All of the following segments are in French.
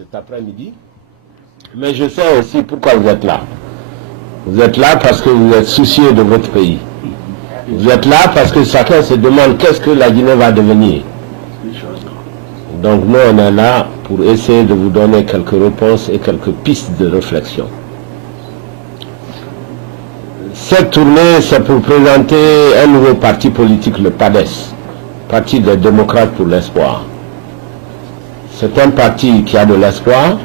cet après-midi, mais je sais aussi pourquoi vous êtes là. Vous êtes là parce que vous êtes soucieux de votre pays. Vous êtes là parce que chacun se demande qu'est-ce que la Guinée va devenir. Donc nous, on est là pour essayer de vous donner quelques réponses et quelques pistes de réflexion. Cette tournée, c'est pour présenter un nouveau parti politique, le PADES, Parti des démocrates pour l'espoir. C'est un parti qui a de l'espoir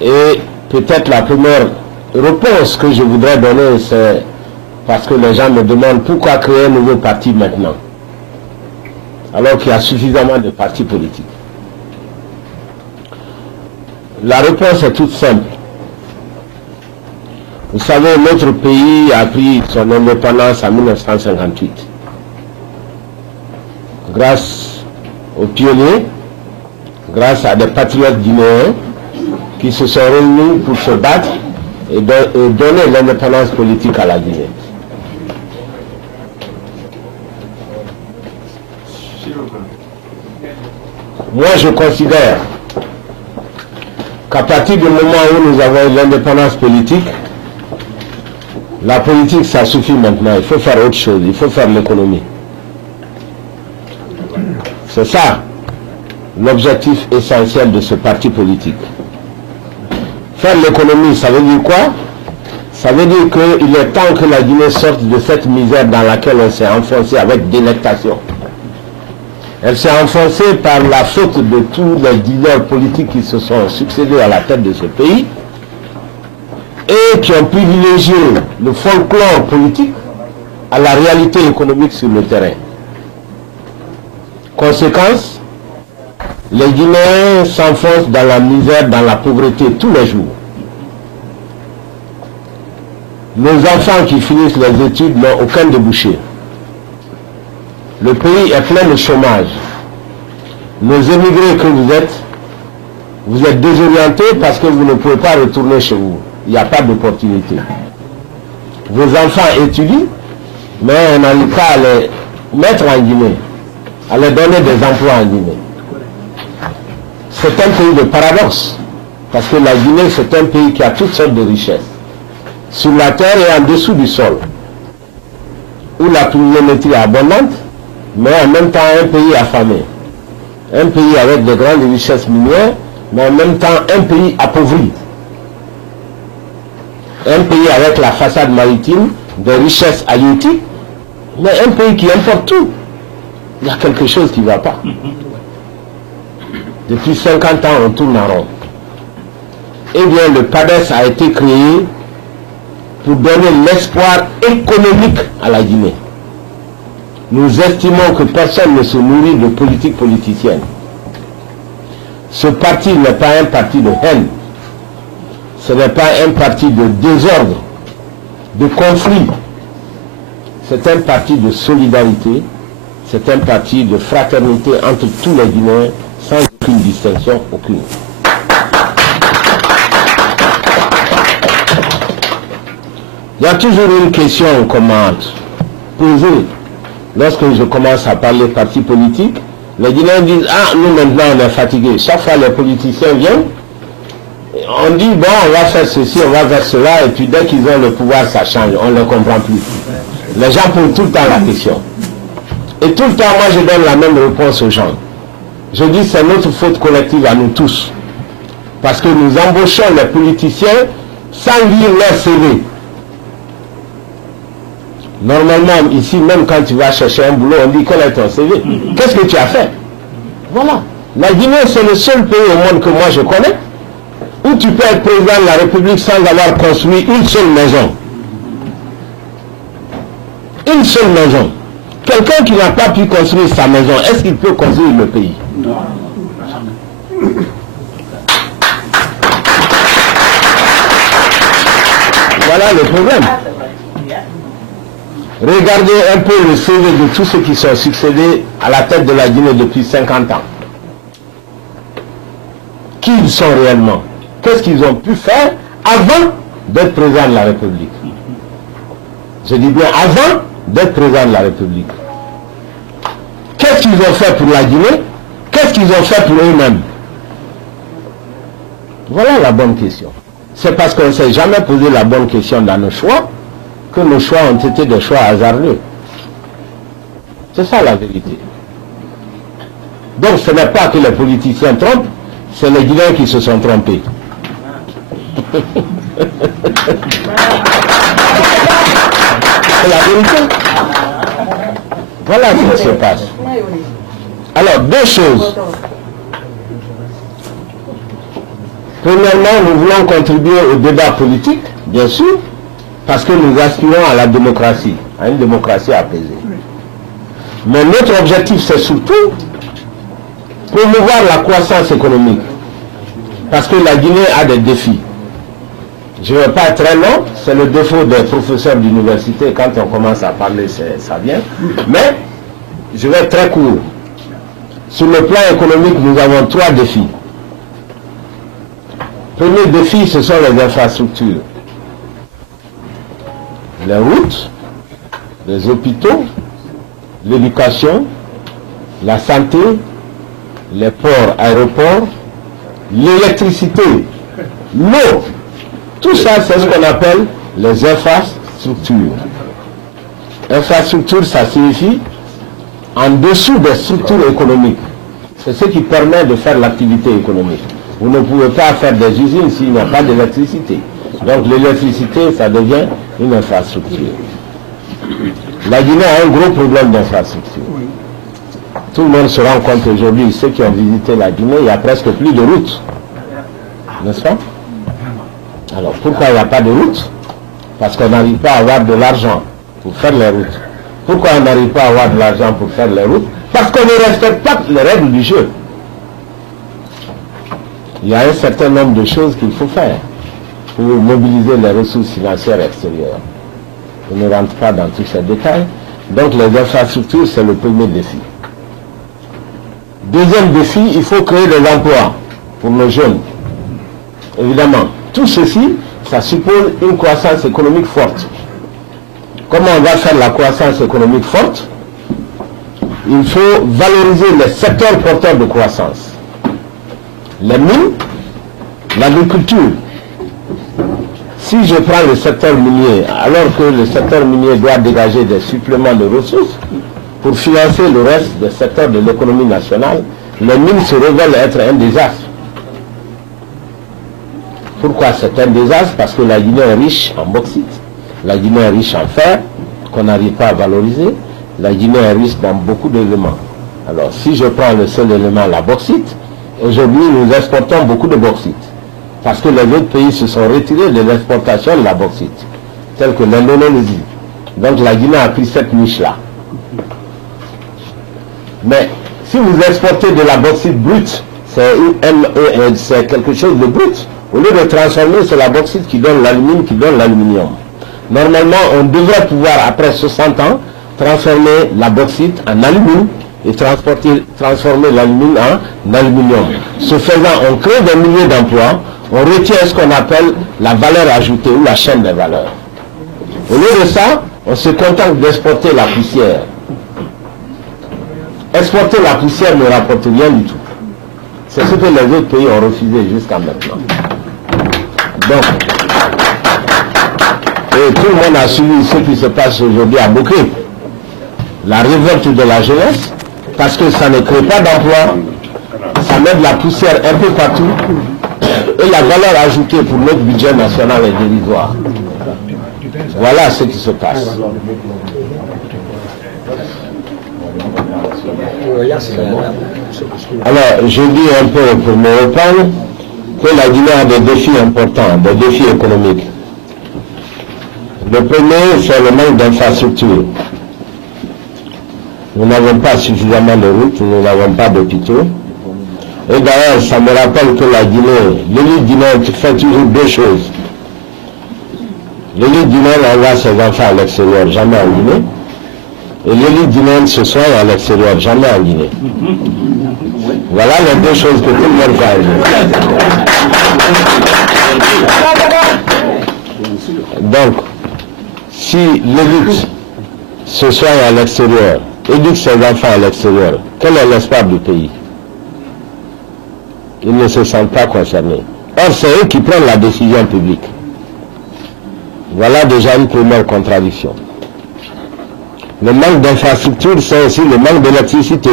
et peut-être la première réponse que je voudrais donner, c'est parce que les gens me demandent pourquoi créer un nouveau parti maintenant, alors qu'il y a suffisamment de partis politiques. La réponse est toute simple. Vous savez, notre pays a pris son indépendance en 1958. Grâce aux pionniers, grâce à des patriotes guinéens qui se sont réunis pour se battre et donner l'indépendance politique à la Guinée. Moi, je considère qu'à partir du moment où nous avons l'indépendance politique, la politique, ça suffit maintenant. Il faut faire autre chose. Il faut faire l'économie. C'est ça l'objectif essentiel de ce parti politique. Faire l'économie, ça veut dire quoi? Ça veut dire qu'il est temps que la Guinée sorte de cette misère dans laquelle on s'est enfoncé avec délectation. Elle s'est enfoncée par la faute de tous les leaders politiques qui se sont succédés à la tête de ce pays et qui ont privilégié le folklore politique à la réalité économique sur le terrain. Conséquence, les Guinéens s'enfoncent dans la misère, dans la pauvreté tous les jours. Nos enfants qui finissent les études n'ont aucun débouché. Le pays est plein de chômage. Nos émigrés que vous êtes désorientés parce que vous ne pouvez pas retourner chez vous. Il n'y a pas d'opportunité. Vos enfants étudient, mais on n'arrive pas à les mettre en Guinée, à les donner des emplois en Guinée. C'est un pays de paradoxe, parce que la Guinée, c'est un pays qui a toutes sortes de richesses, sur la terre et en dessous du sol, où la pluviométrie est abondante, mais en même temps un pays affamé, un pays avec de grandes richesses minières, mais en même temps un pays appauvri, un pays avec la façade maritime, des richesses halieutiques, mais un pays qui importe tout. Il y a quelque chose qui ne va pas. Depuis 50 ans, on tourne en rond. Eh bien, le PADES a été créé pour donner l'espoir économique à la Guinée. Nous estimons que personne ne se nourrit de politique politicienne. Ce parti n'est pas un parti de haine. Ce n'est pas un parti de désordre, de conflit. C'est un parti de solidarité. C'est un parti de fraternité entre tous les Guinéens, sans aucune distinction, aucune. Il y a toujours une question qu'on m'a posée lorsque je commence à parler parti politique. Les Guinéens disent, ah, nous maintenant on est fatigués. Chaque fois les politiciens viennent, on dit, bon, on va faire ceci, on va faire cela, et puis dès qu'ils ont le pouvoir, ça change, on ne le comprend plus. Les gens posent tout le temps la question. Et tout le temps, moi, je donne la même réponse aux gens. Je dis, c'est notre faute collective à nous tous. Parce que nous embauchons les politiciens sans lire leur CV. Normalement, ici, même quand tu vas chercher un boulot, on dit, quel est ton CV? Qu'est-ce que tu as fait? Voilà. La Guinée, c'est le seul pays au monde que moi je connais où tu peux être président de la République sans avoir construit une seule maison. Une seule maison. Quelqu'un qui n'a pas pu construire sa maison, est-ce qu'il peut construire le pays? Non. Voilà le problème. Regardez un peu le CV de tous ceux qui sont succédés à la tête de la Guinée depuis 50 ans. Qui ils sont réellement? Qu'est-ce qu'ils ont pu faire avant d'être président de la République? Je dis bien avant d'être président de la République. Qu'est-ce qu'ils ont fait pour la Guinée? Qu'est-ce qu'ils ont fait pour eux-mêmes? Voilà la bonne question. C'est parce qu'on ne s'est jamais posé la bonne question dans nos choix que nos choix ont été des choix hasardeux. C'est ça la vérité. Donc ce n'est pas que les politiciens trompent, c'est les Guinéens qui se sont trompés. C'est la vérité. Voilà ce qui se passe. Alors, deux choses. Premièrement, nous voulons contribuer au débat politique, bien sûr, parce que nous aspirons à la démocratie, à une démocratie apaisée. Mais notre objectif, c'est surtout promouvoir la croissance économique. Parce que la Guinée a des défis. Je ne vais pas être très long, c'est le défaut des professeurs d'université, quand on commence à parler, ça vient. Mais, je vais être très court. Sur le plan économique, nous avons trois défis. Premier défi, ce sont les infrastructures. Les routes, les hôpitaux, l'éducation, la santé, les ports, aéroports, l'électricité, l'eau. Tout ça, c'est ce qu'on appelle les infrastructures. Infrastructure, ça signifie en dessous des structures économiques. C'est ce qui permet de faire l'activité économique. Vous ne pouvez pas faire des usines s'il n'y a pas d'électricité. Donc l'électricité, ça devient une infrastructure. La Guinée a un gros problème d'infrastructure. Tout le monde se rend compte aujourd'hui, ceux qui ont visité la Guinée, il n'y a presque plus de routes. N'est-ce pas? Alors pourquoi il n'y a pas de routes? Parce qu'on n'arrive pas à avoir de l'argent pour faire les routes. Pourquoi on n'arrive pas à avoir de l'argent pour faire les routes? Parce qu'on ne respecte pas les règles du jeu. Il y a un certain nombre de choses qu'il faut faire pour mobiliser les ressources financières extérieures. Je ne rentre pas dans tous ces détails. Donc les infrastructures, c'est le premier défi. Deuxième défi, il faut créer des emplois pour nos jeunes. Évidemment, tout ceci, ça suppose une croissance économique forte. Comment on va faire la croissance économique forte? Il faut valoriser les secteurs porteurs de croissance. Les mines, l'agriculture. Si je prends le secteur minier, alors que le secteur minier doit dégager des suppléments de ressources pour financer le reste des secteurs de l'économie nationale, les mines se révèlent être un désastre. Pourquoi c'est un désastre? Parce que la Guinée est riche en bauxite, la Guinée est riche en fer, qu'on n'arrive pas à valoriser, la Guinée est riche dans beaucoup d'éléments. Alors si je prends le seul élément, la bauxite, aujourd'hui nous exportons beaucoup de bauxite, parce que les autres pays se sont retirés de l'exportation de la bauxite, tels que l'Indonésie. Donc la Guinée a pris cette niche-là. Mais si vous exportez de la bauxite brute, c'est quelque chose de brut. Au lieu de transformer, c'est la bauxite qui donne l'alumine, qui donne l'aluminium. Normalement, on devrait pouvoir, après 60 ans, transformer la bauxite en alumine et transformer l'alumine en aluminium. Ce faisant, on crée des milliers d'emplois, on retient ce qu'on appelle la valeur ajoutée ou la chaîne des valeurs. Au lieu de ça, on se contente d'exporter la poussière. Exporter la poussière ne rapporte rien du tout. C'est ce que les autres pays ont refusé jusqu'à maintenant. Donc, et tout le monde a suivi ce qui se passe aujourd'hui à Boké. La révolte de la jeunesse, parce que ça ne crée pas d'emploi, ça met de la poussière un peu partout, et la valeur ajoutée pour notre budget national est dérisoire. Voilà ce qui se passe. Alors, je dis un peu pour me reprendre que la Guinée a des défis importants, des défis économiques. Le premier, c'est le manque d'infrastructures. Nous n'avons pas suffisamment de routes, nous n'avons pas d'hôpitaux. Et d'ailleurs, ça me rappelle que la Guinée, l'élite guinéenne fait toujours deux choses. L'élite guinéenne envoie ses enfants à l'extérieur, jamais en Guinée. Et l'élite guinéenne se soigne à l'extérieur, jamais en Guinée. Voilà les deux choses que tout le monde va aimer. Donc, si l'élite se soigne à l'extérieur, éduque ses enfants à l'extérieur, quel est l'espoir du pays? Ils ne se sentent pas concernés. Or, c'est eux qui prennent la décision publique. Voilà déjà une première contradiction. Le manque d'infrastructures, c'est aussi le manque d'électricité.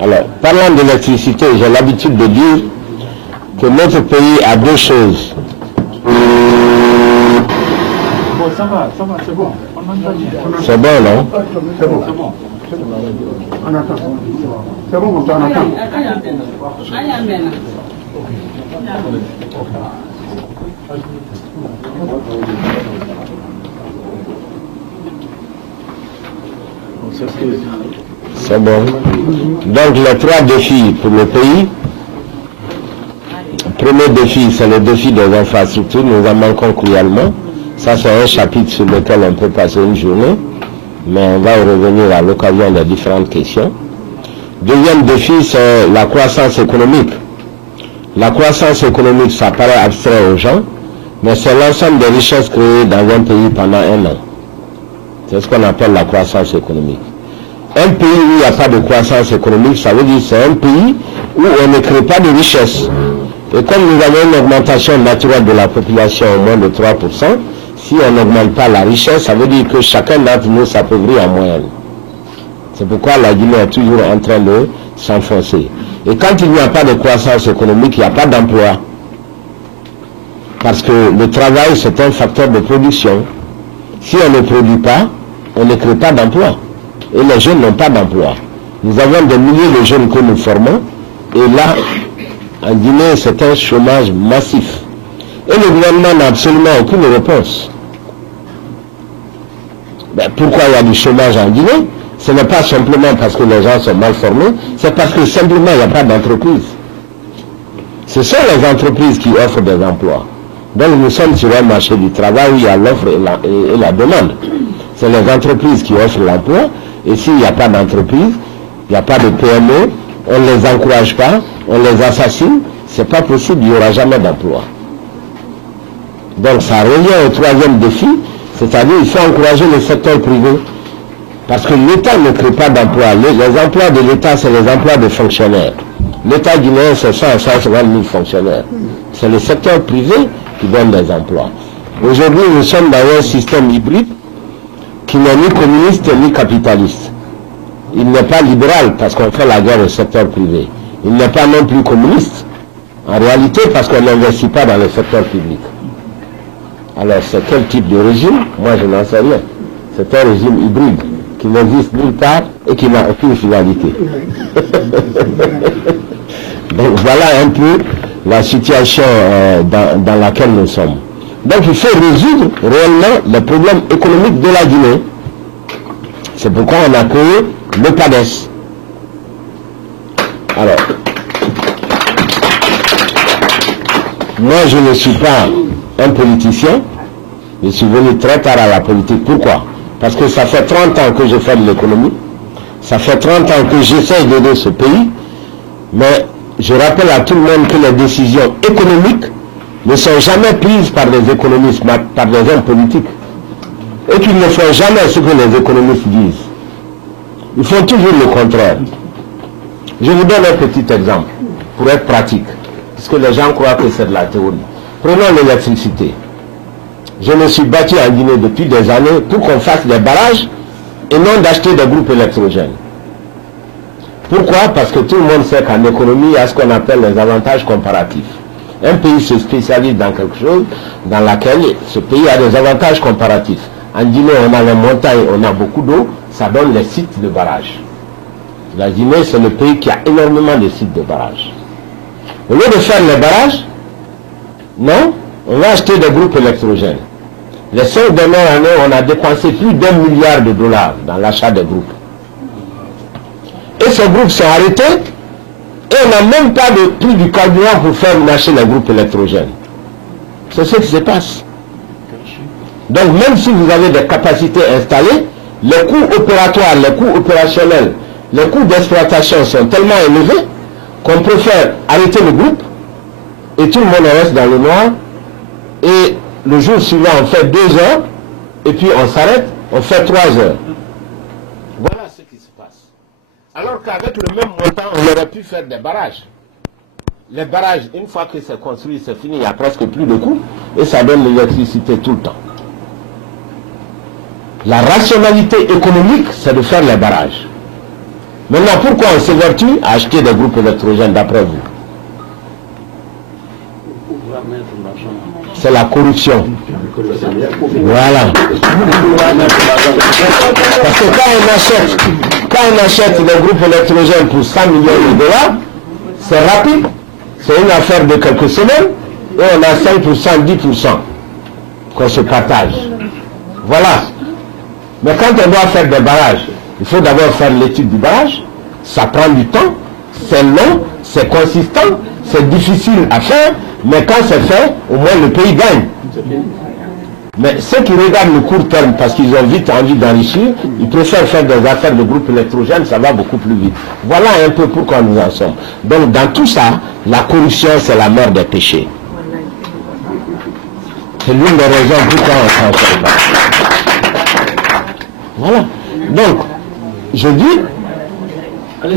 Alors, parlant d'électricité, j'ai l'habitude de dire que notre pays a deux choses. Bon, ça va, c'est bon. On entend bien. C'est bon, non? C'est bon. On attend. C'est bon, on attend. C'est bon. Donc les trois défis pour le pays. Le premier défi, c'est le défi des infrastructures. Nous en manquons cruellement. Ça, c'est un chapitre sur lequel on peut passer une journée. Mais on va y revenir à l'occasion des différentes questions. Deuxième défi, c'est la croissance économique. La croissance économique, ça paraît abstrait aux gens, mais c'est l'ensemble des richesses créées dans un pays pendant un an. C'est ce qu'on appelle la croissance économique. Un pays où il n'y a pas de croissance économique, ça veut dire que c'est un pays où on ne crée pas de richesse. Et comme nous avons une augmentation naturelle de la population au moins de 3%, si on n'augmente pas la richesse, ça veut dire que chacun d'entre nous s'appauvrit en moyenne. C'est pourquoi la Guinée est toujours en train de s'enfoncer. Et quand il n'y a pas de croissance économique, il n'y a pas d'emploi. Parce que le travail, c'est un facteur de production. Si on ne produit pas, on ne crée pas d'emploi. Et les jeunes n'ont pas d'emploi. Nous avons des milliers de jeunes que nous formons. Et là, en Guinée, c'est un chômage massif. Et le gouvernement n'a absolument aucune réponse. Ben, pourquoi il y a du chômage en Guinée? Ce n'est pas simplement parce que les gens sont mal formés, c'est parce que simplement il n'y a pas d'entreprise. Ce sont les entreprises qui offrent des emplois. Donc nous sommes sur un marché du travail où il y a l'offre et la demande. C'est les entreprises qui offrent l'emploi, et s'il n'y a pas d'entreprise, il n'y a pas de PME, on ne les encourage pas, on les assassine, c'est pas possible, il n'y aura jamais d'emploi. Donc ça revient au troisième défi, c'est-à-dire il faut encourager le secteur privé. Parce que l'État ne crée pas d'emplois. Les emplois de l'État, c'est les emplois de fonctionnaires. L'État guinéen, c'est 100 à 150 000 fonctionnaires. C'est le secteur privé qui donne des emplois. Aujourd'hui, nous sommes dans un système hybride qui n'est ni communiste ni capitaliste. Il n'est pas libéral parce qu'on fait la guerre au secteur privé. Il n'est pas non plus communiste. En réalité, parce qu'on n'investit pas dans le secteur public. Alors, c'est quel type de régime? Moi, je n'en sais rien. C'est un régime hybride qui n'existe nulle part et qui n'a aucune finalité. Donc voilà un peu la situation dans laquelle nous sommes. Donc il faut résoudre réellement les problèmes économiques de la Guinée. C'est pourquoi on a créé le PADES. Alors, moi je ne suis pas un politicien, je suis venu très tard à la politique. Pourquoi? Parce que ça fait 30 ans que je fais de l'économie, ça fait 30 ans que j'essaie d'aider ce pays, mais je rappelle à tout le monde que les décisions économiques ne sont jamais prises par les économistes, mais par des hommes politiques. Et qu'ils ne font jamais ce que les économistes disent. Ils font toujours le contraire. Je vous donne un petit exemple, pour être pratique, parce que les gens croient que c'est de la théorie. Prenons l'électricité. Je me suis battu en Guinée depuis des années pour qu'on fasse des barrages et non d'acheter des groupes électrogènes. Pourquoi? Parce que tout le monde sait qu'en économie, il y a ce qu'on appelle les avantages comparatifs. Un pays se spécialise dans quelque chose dans laquelle ce pays a des avantages comparatifs. En Guinée, on a les montagnes, on a beaucoup d'eau, ça donne les sites de barrage. La Guinée, c'est le pays qui a énormément de sites de barrage. Au lieu de faire les barrages, non, on va acheter des groupes électrogènes. Les 5 dernières années, on a dépensé plus d'1 milliard de dollars dans l'achat des groupes. Et ces groupes sont arrêtés, et on n'a même pas de prix du carburant pour faire marcher les groupes électrogènes. C'est ce qui se passe. Donc même si vous avez des capacités installées, les coûts opératoires, les coûts opérationnels, les coûts d'exploitation sont tellement élevés qu'on préfère arrêter le groupe et tout le monde reste dans le noir, et le jour suivant on fait 2 heures et puis on s'arrête, on fait 3 heures. Voilà ce qui se passe. Alors qu'avec le même montant, on aurait pu faire des barrages. Les barrages, une fois que c'est construit, c'est fini, il n'y a presque plus de coûts et ça donne l'électricité tout le temps. La rationalité économique, c'est de faire les barrages. Maintenant, pourquoi on s'évertue à acheter des groupes électrogènes d'après vous? C'est la corruption. Voilà. Parce que quand on achète des groupes électrogènes pour 100 millions de dollars, c'est rapide. C'est une affaire de quelques semaines et on a 5%, 10% qu'on se partage. Voilà. Mais quand on doit faire des barrages, il faut d'abord faire l'étude du barrage. Ça prend du temps, c'est long, c'est consistant, c'est difficile à faire, mais quand c'est fait, au moins le pays gagne. Mais ceux qui regardent le court terme parce qu'ils ont vite envie d'enrichir, ils préfèrent faire des affaires de groupe électrogène, ça va beaucoup plus vite. Voilà un peu pourquoi nous en sommes. Donc dans tout ça, la corruption c'est la mère des péchés. C'est l'une des raisons pourquoi on s'en sort pas. Voilà. Donc, je dis, je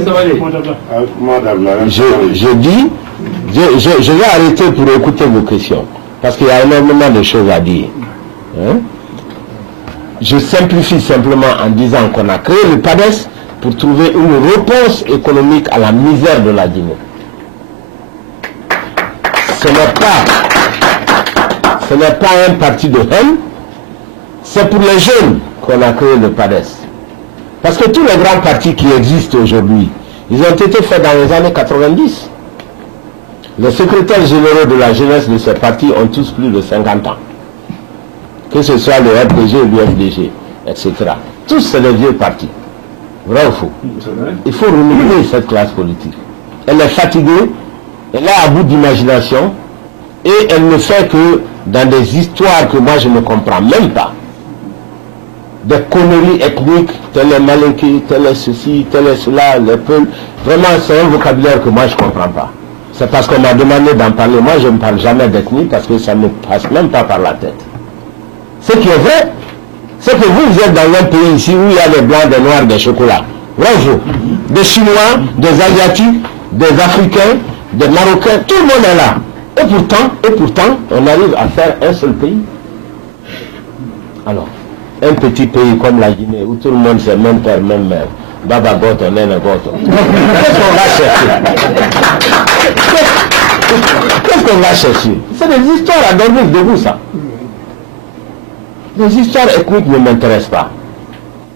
vais arrêter pour écouter vos questions, parce qu'il y a énormément de choses à dire. Hein? Je simplifie simplement en disant qu'on a créé le PADES pour trouver une réponse économique à la misère de la Guinée. Ce n'est pas un parti de haine, c'est pour les jeunes qu'on a créé le PADES. Parce que tous les grands partis qui existent aujourd'hui, ils ont été faits dans les années 90. Les secrétaires généraux de la jeunesse de ces partis ont tous plus de 50 ans. Que ce soit le FDG ou l'UFDG, etc. Tous c'est des vieux partis. Vrai ou faux? Il faut renouveler cette classe politique. Elle est fatiguée, elle est à bout d'imagination, et elle ne fait que dans des histoires que moi je ne comprends même pas. Des conneries ethniques, tel est Malinké, tel est ceci, tel est cela, les peuples. Vraiment, c'est un vocabulaire que moi je ne comprends pas. C'est parce qu'on m'a demandé d'en parler. Moi, je ne parle jamais d'ethnie parce que ça ne me passe même pas par la tête. Ce qui est vrai, c'est que vous êtes dans un pays ici où il y a des blancs, des noirs, des chocolats. Vrai ou faux? Des Chinois, des Asiatiques, des Africains, des Marocains, tout le monde est là. Et pourtant, on arrive à faire un seul pays. Alors, un petit pays comme la Guinée, où tout le monde c'est même père, même mère. Baba Goto, Nene Goto. Qu'est-ce qu'on va chercher? Qu'est-ce qu'on va chercher? C'est des histoires à dormir debout, ça. Les histoires ethniques ne m'intéressent pas.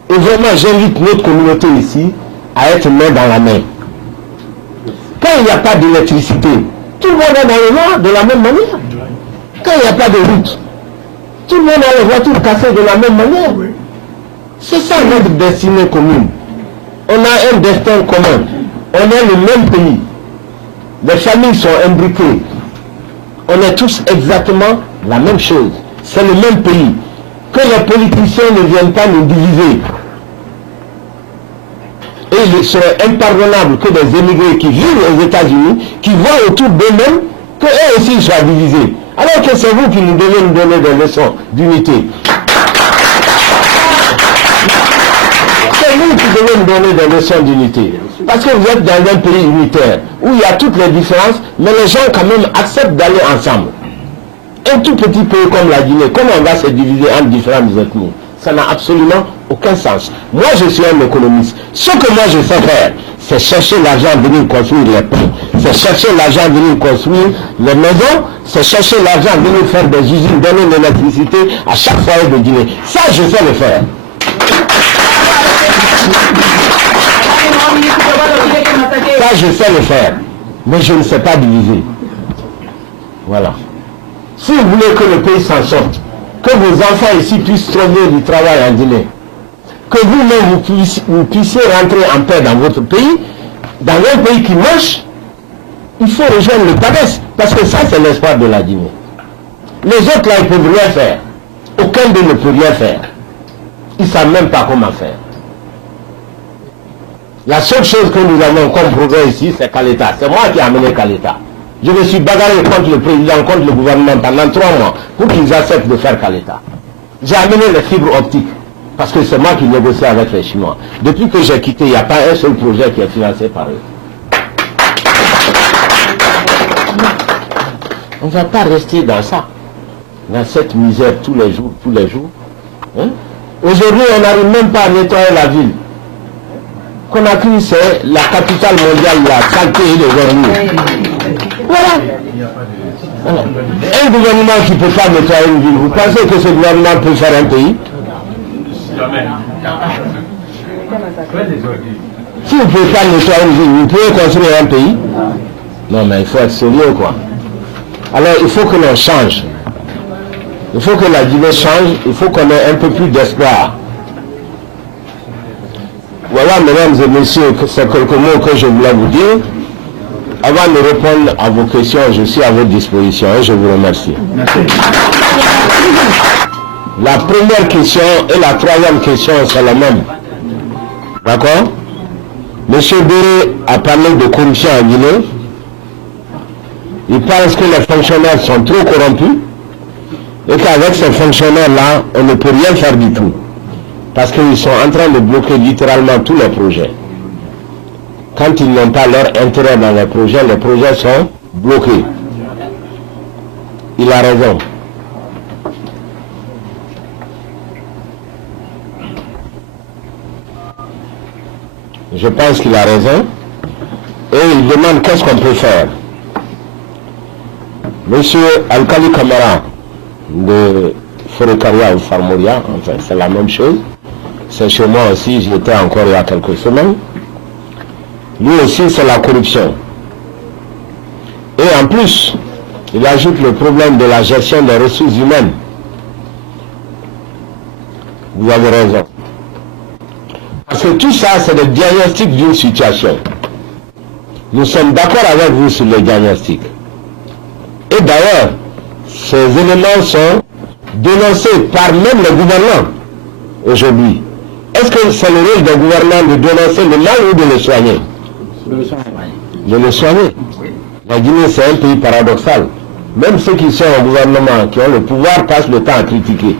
Et vraiment, j'invite notre communauté ici à être main dans la main. Quand il n'y a pas d'électricité, tout le monde est dans le noir de la même manière. Quand il n'y a pas de route, tout le monde a les voitures cassées de la même manière. C'est ça notre destinée commune. On a un destin commun. On est le même pays. Les familles sont imbriquées. On est tous exactement la même chose. C'est le même pays. Que les politiciens ne viennent pas nous diviser. Et il serait impardonnable que des émigrés qui vivent aux États-Unis, qui voient autour d'eux-mêmes, qu'eux aussi soient divisés. Alors que c'est vous qui nous devez nous donner des leçons d'unité. C'est vous qui devez nous donner des leçons d'unité. Parce que vous êtes dans un pays unitaire, où il y a toutes les différences, mais les gens quand même acceptent d'aller ensemble. Un tout petit pays comme la Guinée, comment on va se diviser en différentes ethnies? Ça n'a absolument aucun sens. Moi, je suis un économiste. Ce que moi je sais faire, c'est chercher l'argent à venir construire les ponts, c'est chercher l'argent à venir construire les maisons, c'est chercher l'argent à venir faire des usines, donner de l'électricité à chaque foyer de Guinée. Ça, je sais le faire. Ça, je sais le faire. Mais je ne sais pas diviser. Voilà. Si vous voulez que le pays s'en sorte, que vos enfants ici puissent trouver du travail en Guinée, que vous-même vous puissiez rentrer en paix dans votre pays, dans un pays qui marche, il faut rejoindre le PADES, parce que ça c'est l'espoir de la Guinée. Les autres là, ils ne peuvent rien faire. Aucun d'eux ne peut rien faire. Ils ne savent même pas comment faire. La seule chose que nous avons comme progrès ici, c'est Kaleta. C'est moi qui ai amené Kaleta. Je me suis bagarré contre le président, contre le gouvernement pendant 3 mois pour qu'ils acceptent de faire Kaleta. J'ai amené les fibres optiques. Parce que c'est moi qui négocie avec les Chinois. Depuis que j'ai quitté, il n'y a pas un seul projet qui est financé par eux. On ne va pas rester dans ça, dans cette misère tous les jours. Hein? Aujourd'hui, on n'arrive même pas à nettoyer la ville. Conakry, c'est la capitale mondiale de la saleté et des ordures. Voilà. Un gouvernement qui ne peut pas nettoyer une ville, vous pensez que ce gouvernement peut faire un pays? Si vous ne pouvez pas nettoyer une ville, vous pouvez construire un pays? Non, mais il faut être sérieux, quoi. Alors, il faut que l'on change. Il faut que la Guinée change. Il faut qu'on ait un peu plus d'espoir. Voilà, mesdames et messieurs, c'est quelques mots que je voulais vous dire. Avant de répondre à vos questions, je suis à votre disposition et je vous remercie. Merci. La première question et la troisième question, c'est la même. D'accord? Monsieur Béré a parlé de corruption en Guinée. Il pense que les fonctionnaires sont trop corrompus et qu'avec ces fonctionnaires-là, on ne peut rien faire du tout. Parce qu'ils sont en train de bloquer littéralement tous les projets. Quand ils n'ont pas leur intérêt dans les projets sont bloqués. Il a raison. Je pense qu'il a raison. Et il demande qu'est-ce qu'on peut faire. Monsieur Alkali Kamara de Forekaria ou Farmoria, enfin c'est la même chose. C'est chez moi aussi, j'y étais encore il y a quelques semaines. Lui aussi c'est la corruption. Et en plus, il ajoute le problème de la gestion des ressources humaines. Vous avez raison. Parce que tout ça c'est le diagnostic d'une situation. Nous sommes d'accord avec vous sur le diagnostic. Et d'ailleurs, ces éléments sont dénoncés par même le gouvernement aujourd'hui. Est-ce que c'est le rôle du gouvernement de dénoncer le mal ou de le soigner? De le soigner. La Guinée, c'est un pays paradoxal. Même ceux qui sont au gouvernement, qui ont le pouvoir, passent le temps à critiquer.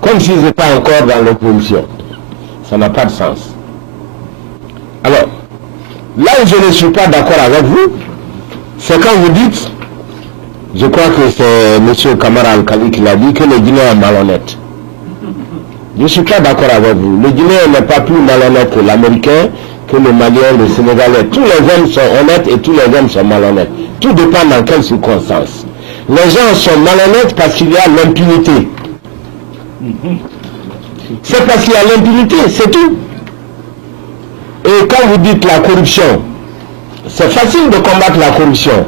Comme s'ils étaient encore dans l'opposition. Ça n'a pas de sens. Alors, là où je ne suis pas d'accord avec vous, c'est quand vous dites, je crois que c'est M. Kamara Al-Kali qui l'a dit, que le Guinéen est malhonnête. Je ne suis pas d'accord avec vous. Le Guinéen n'est pas plus malhonnête que l'Américain, que le Malien, le Sénégalais. Tous les hommes sont honnêtes et tous les hommes sont malhonnêtes. Tout dépend dans quelles circonstances. Les gens sont malhonnêtes parce qu'il y a l'impunité. C'est parce qu'il y a l'impunité, c'est tout. Et quand vous dites la corruption, c'est facile de combattre la corruption.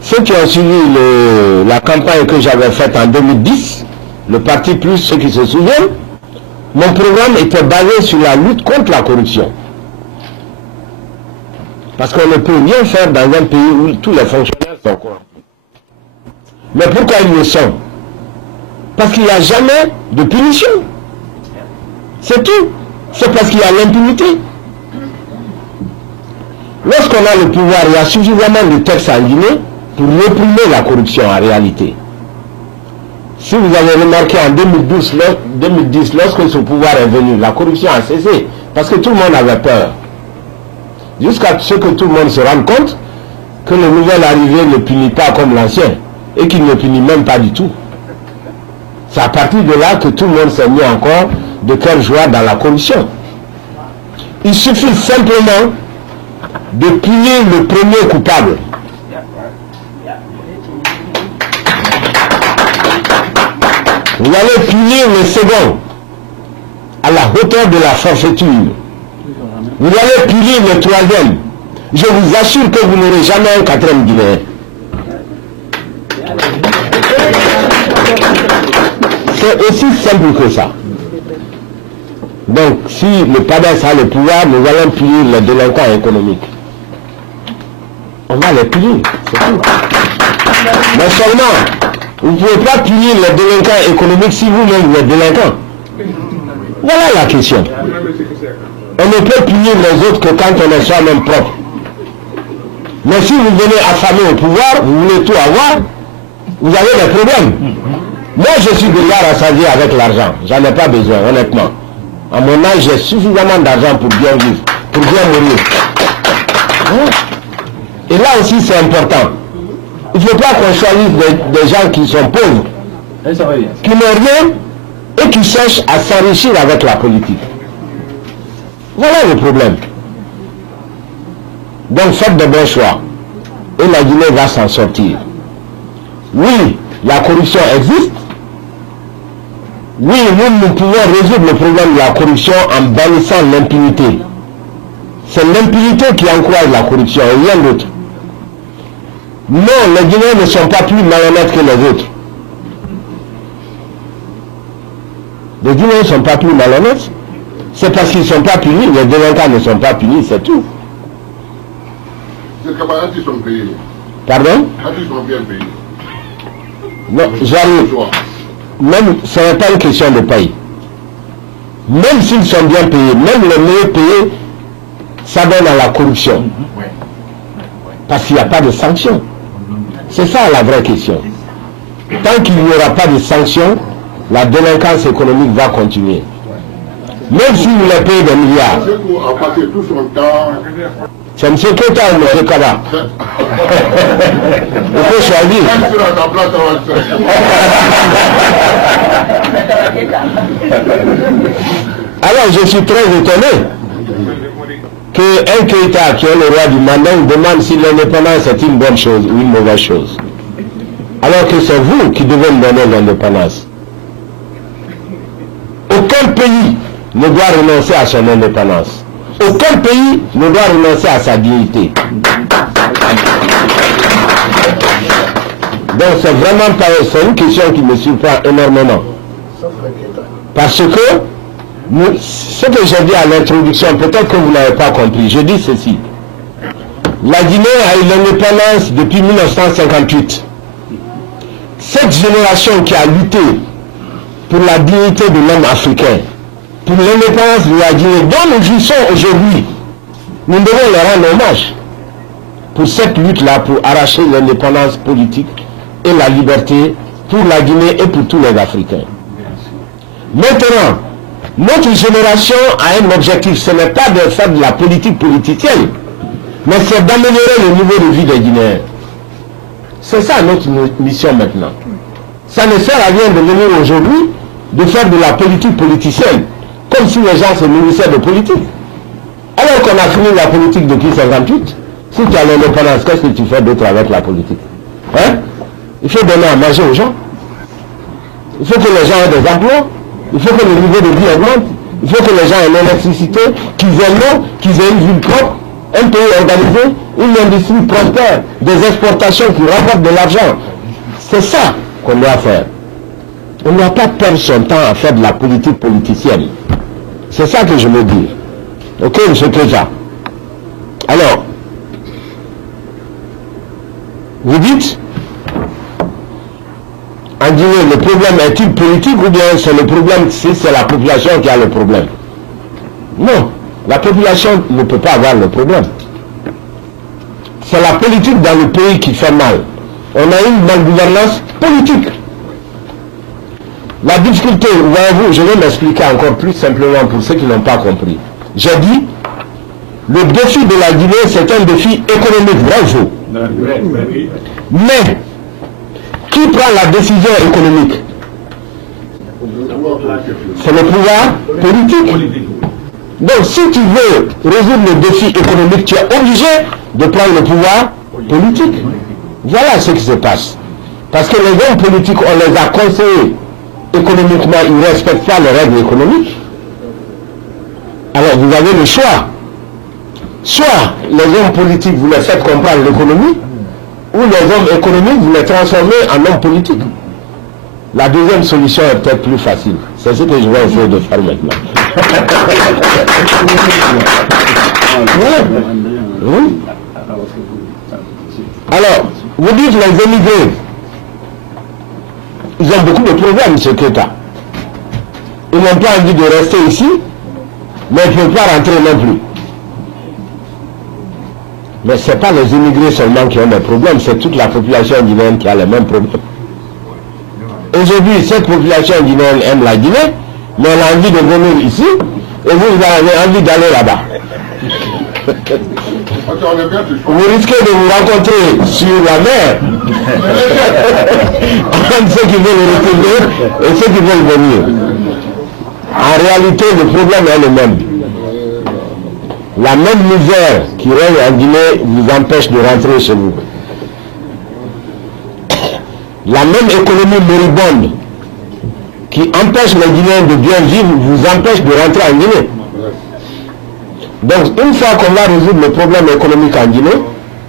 Ceux qui ont suivi la campagne que j'avais faite en 2010, le Parti Plus, ceux qui se souviennent, mon programme était basé sur la lutte contre la corruption. Parce qu'on ne peut rien faire dans un pays où tous les fonctionnaires sont corrompus. Mais pourquoi ils le sont? Parce qu'il n'y a jamais de punition. C'est tout. C'est parce qu'il y a l'impunité. Lorsqu'on a le pouvoir, il y a suffisamment de textes en Guinée pour réprimer la corruption en réalité. Si vous avez remarqué en 2010, lorsque ce pouvoir est venu, la corruption a cessé. Parce que tout le monde avait peur. Jusqu'à ce que tout le monde se rende compte que le nouvel arrivé ne punit pas comme l'ancien. Et qu'il ne punit même pas du tout. C'est à partir de là que tout le monde s'est mis encore de cœur joie dans la corruption. Il suffit simplement de punir le premier coupable. Vous allez punir le second à la hauteur de la forfaiture. Vous allez punir le troisième. Je vous assure que vous n'aurez jamais un quatrième Guinéen. C'est aussi simple que ça. Donc, si le PADES a le pouvoir, nous allons punir les délinquants économiques. On va les punir, c'est tout. Mais seulement, vous ne pouvez pas punir les délinquants économiques si vous-même vous êtes délinquant. Voilà la question. On ne peut punir les autres que quand on est soi-même propre. Mais si vous venez affamer au pouvoir, vous voulez tout avoir, vous avez des problèmes. Moi, je suis déjà rassasié avec l'argent. J'en ai pas besoin, honnêtement. À mon âge, j'ai suffisamment d'argent pour bien vivre, pour bien mourir. Hein? Et là aussi, c'est important. Il ne faut pas qu'on choisisse des gens qui sont pauvres, qui n'ont rien et qui cherchent à s'enrichir avec la politique. Voilà le problème. Donc faites de bons choix. Et la Guinée va s'en sortir. Oui, la corruption existe. Oui, nous pouvons résoudre le problème de la corruption en bannissant l'impunité. C'est l'impunité qui encourage la corruption et rien d'autre. Non, les Guinéens ne sont pas plus malhonnêtes que les autres. Les Guinéens ne sont pas plus malhonnêtes. C'est parce qu'ils ne sont pas punis. Les délinquants ne sont pas punis, c'est tout. Les camarades, ils sont payés. Pardon? Ils sont bien payés. Non, j'arrive. Même, ce n'est pas une question de paye. Même s'ils sont bien payés, même les mieux payés, ça donne à la corruption. Parce qu'il n'y a pas de sanctions. C'est ça la vraie question. Tant qu'il n'y aura pas de sanctions, la délinquance économique va continuer. Même si vous les payez des milliards. C'est M. Keta ou M. Kaba. Il faut choisir. Alors je suis très étonné qu'un Keïta qui est le roi du Manding demande si l'indépendance est une bonne chose ou une mauvaise chose. Alors que c'est vous qui devez me donner l'indépendance. Aucun pays ne doit renoncer à son indépendance. Aucun pays ne doit renoncer à sa dignité. Donc c'est vraiment pas, c'est une question qui me surprend énormément. Parce que ce que j'ai dit à l'introduction, peut-être que vous n'avez pas compris, je dis ceci. La Guinée a eu l'indépendance depuis 1958. Cette génération qui a lutté pour la dignité de l'homme africain, pour l'indépendance de la Guinée, dont nous jouissons aujourd'hui, nous devons leur rendre hommage pour cette lutte-là, pour arracher l'indépendance politique et la liberté pour la Guinée et pour tous les Africains. Maintenant, notre génération a un objectif, ce n'est pas de faire de la politique politicienne, mais c'est d'améliorer le niveau de vie des Guinéens. C'est ça notre mission maintenant. Ça ne sert à rien de venir aujourd'hui de faire de la politique politicienne, comme si les gens se nourrissaient de politique. Alors qu'on a fini la politique depuis 1958, si tu as l'indépendance, qu'est-ce que tu fais d'autre avec la politique? Hein? Il faut donner à manger aux gens. Il faut que les gens aient des emplois. Il faut que le niveau de vie augmente. Il faut que les gens aient l'électricité, qu'ils aient l'eau, qu'ils aient une ville propre, un pays organisé, une industrie prospère, des exportations qui rapportent de l'argent. C'est ça qu'on doit faire. On ne doit pas perdre son temps à faire de la politique politicienne. C'est ça que je veux dire. Ok, M. Keita. Alors, vous dites, en Guinée, le problème est-il politique ou bien c'est le problème, si c'est la population qui a le problème? Non, la population ne peut pas avoir le problème. C'est la politique dans le pays qui fait mal. On a une malgouvernance politique. La difficulté, voyez-vous, je vais m'expliquer encore plus simplement pour ceux qui n'ont pas compris. J'ai dit, le défi de la Guinée, c'est un défi économique, vrai ou faux? Mais, qui prend la décision économique? C'est le pouvoir politique. Donc, si tu veux résoudre le défi économique, tu es obligé de prendre le pouvoir politique. Voilà ce qui se passe. Parce que les hommes politiques, on les a conseillés économiquement, ils ne respectent pas les règles économiques. Alors, vous avez le choix. Soit les hommes politiques, vous les faites comprendre l'économie, ou les hommes économiques, vous les transformez en hommes politiques. La deuxième solution est peut-être plus facile. C'est ce que je vais essayer de faire maintenant. Oui. Alors, vous dites les émigrés, ils ont beaucoup de problèmes, M. Keita. Ils n'ont pas envie de rester ici, mais ils ne peuvent pas rentrer non plus. Mais ce n'est pas les immigrés seulement qui ont des problèmes, c'est toute la population guinéenne qui a les mêmes problèmes. Aujourd'hui, cette population guinéenne aime la Guinée, mais elle a envie de venir ici, et vous avez envie d'aller là-bas. Vous risquez de vous rencontrer sur la mer entre ceux qui veulent retourner et ceux qui veulent venir. En réalité, le problème est le même. La même misère qui règne en Guinée vous empêche de rentrer chez vous. La même économie moribonde qui empêche les Guinéens de bien vivre vous empêche de rentrer en Guinée. Donc, une fois qu'on va résoudre le problème économique en Guinée,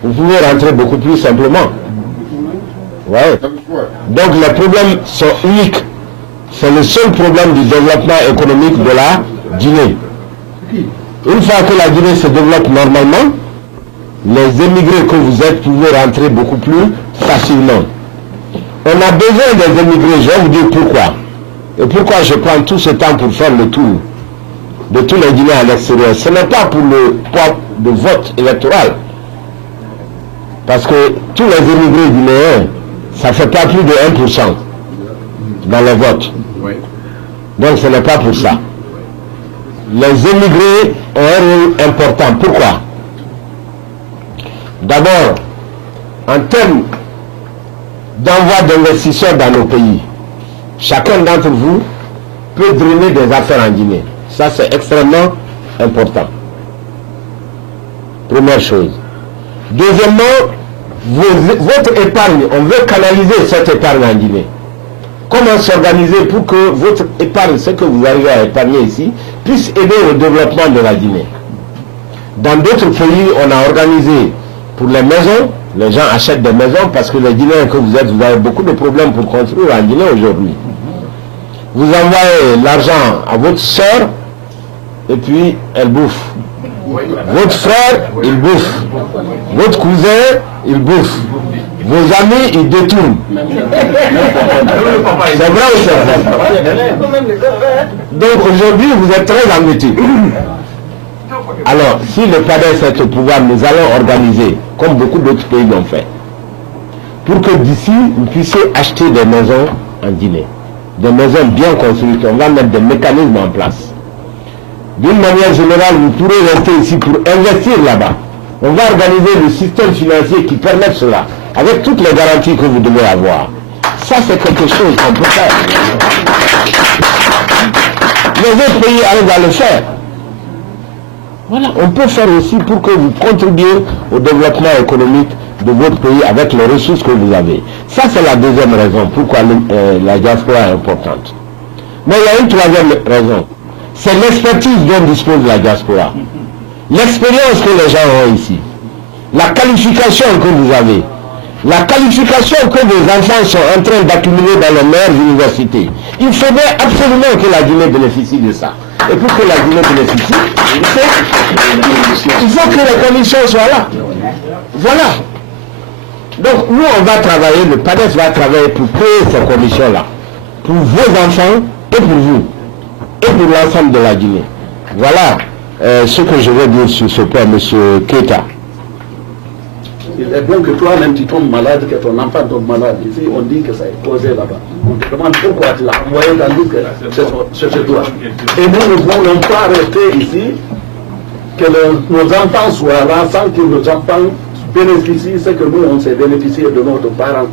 vous pouvez rentrer beaucoup plus simplement. Ouais. Donc, les problèmes sont uniques. C'est le seul problème du développement économique de la Guinée. Une fois que la Guinée se développe normalement, les émigrés que vous êtes pouvez rentrer beaucoup plus facilement. On a besoin des émigrés, je vais vous dire pourquoi. Et pourquoi je prends tout ce temps pour faire le tour de tous les Guinéens à l'extérieur. Ce n'est pas pour le poids de vote électoral. Parce que tous les émigrés guinéens, ça ne fait pas plus de 1% dans le vote. Donc ce n'est pas pour ça. Les émigrés ont un rôle important. Pourquoi? D'abord, en termes d'envoi d'investisseurs dans nos pays, chacun d'entre vous peut drainer des affaires en Guinée. Ça, c'est extrêmement important. Première chose. Deuxièmement, votre épargne, on veut canaliser cette épargne en Guinée. Comment s'organiser pour que votre épargne, ce que vous arrivez à épargner ici, puisse aider au développement de la Guinée. Dans d'autres pays, on a organisé pour les maisons, les gens achètent des maisons parce que les Guinéens que vous êtes, vous avez beaucoup de problèmes pour construire en Guinée aujourd'hui. Vous envoyez l'argent à votre soeur et puis elle bouffe. Votre frère, il bouffe. Votre cousin, il bouffe. Vos amis, ils détournent. C'est vrai ou c'est vrai? Donc aujourd'hui, vous êtes très embêtés. Alors, si le PADES est au pouvoir, nous allons organiser, comme beaucoup d'autres pays l'ont fait, pour que d'ici, vous puissiez acheter des maisons en Guinée. Des maisons bien construites. On va mettre des mécanismes en place. D'une manière générale, vous pourrez rester ici pour investir là-bas. On va organiser le système financier qui permet cela, avec toutes les garanties que vous devez avoir. Ça, c'est quelque chose qu'on peut faire. Les autres pays arrivent à le faire. Voilà, on peut faire aussi pour que vous contribuiez au développement économique de votre pays avec les ressources que vous avez. Ça, c'est la deuxième raison pourquoi la diaspora est importante. Mais il y a une troisième raison. C'est l'expertise dont dispose la diaspora. L'expérience que les gens ont ici. La qualification que vous avez. La qualification que vos enfants sont en train d'accumuler dans les meilleures universités. Il faudrait absolument que la Guinée bénéficie de ça. Et pour que la Guinée bénéficie, il faut que les conditions soient là. Voilà. Donc nous, on va travailler, le PADES va travailler pour créer ces conditions-là. Pour vos enfants et pour vous. Et pour l'ensemble de la Guinée. Voilà ce que je veux dire sur ce point, M. Keita. Il est bon que toi-même tu tombes malade, que ton enfant tombe malade. Ici, on dit que ça est causé là-bas. On te demande pourquoi tu l'as envoyé dans nous que c'est chez toi. Et nous ne voulons pas rester ici, que nos enfants soient là sans que nos enfants bénéficient ce que nous, on s'est bénéficié de nos parents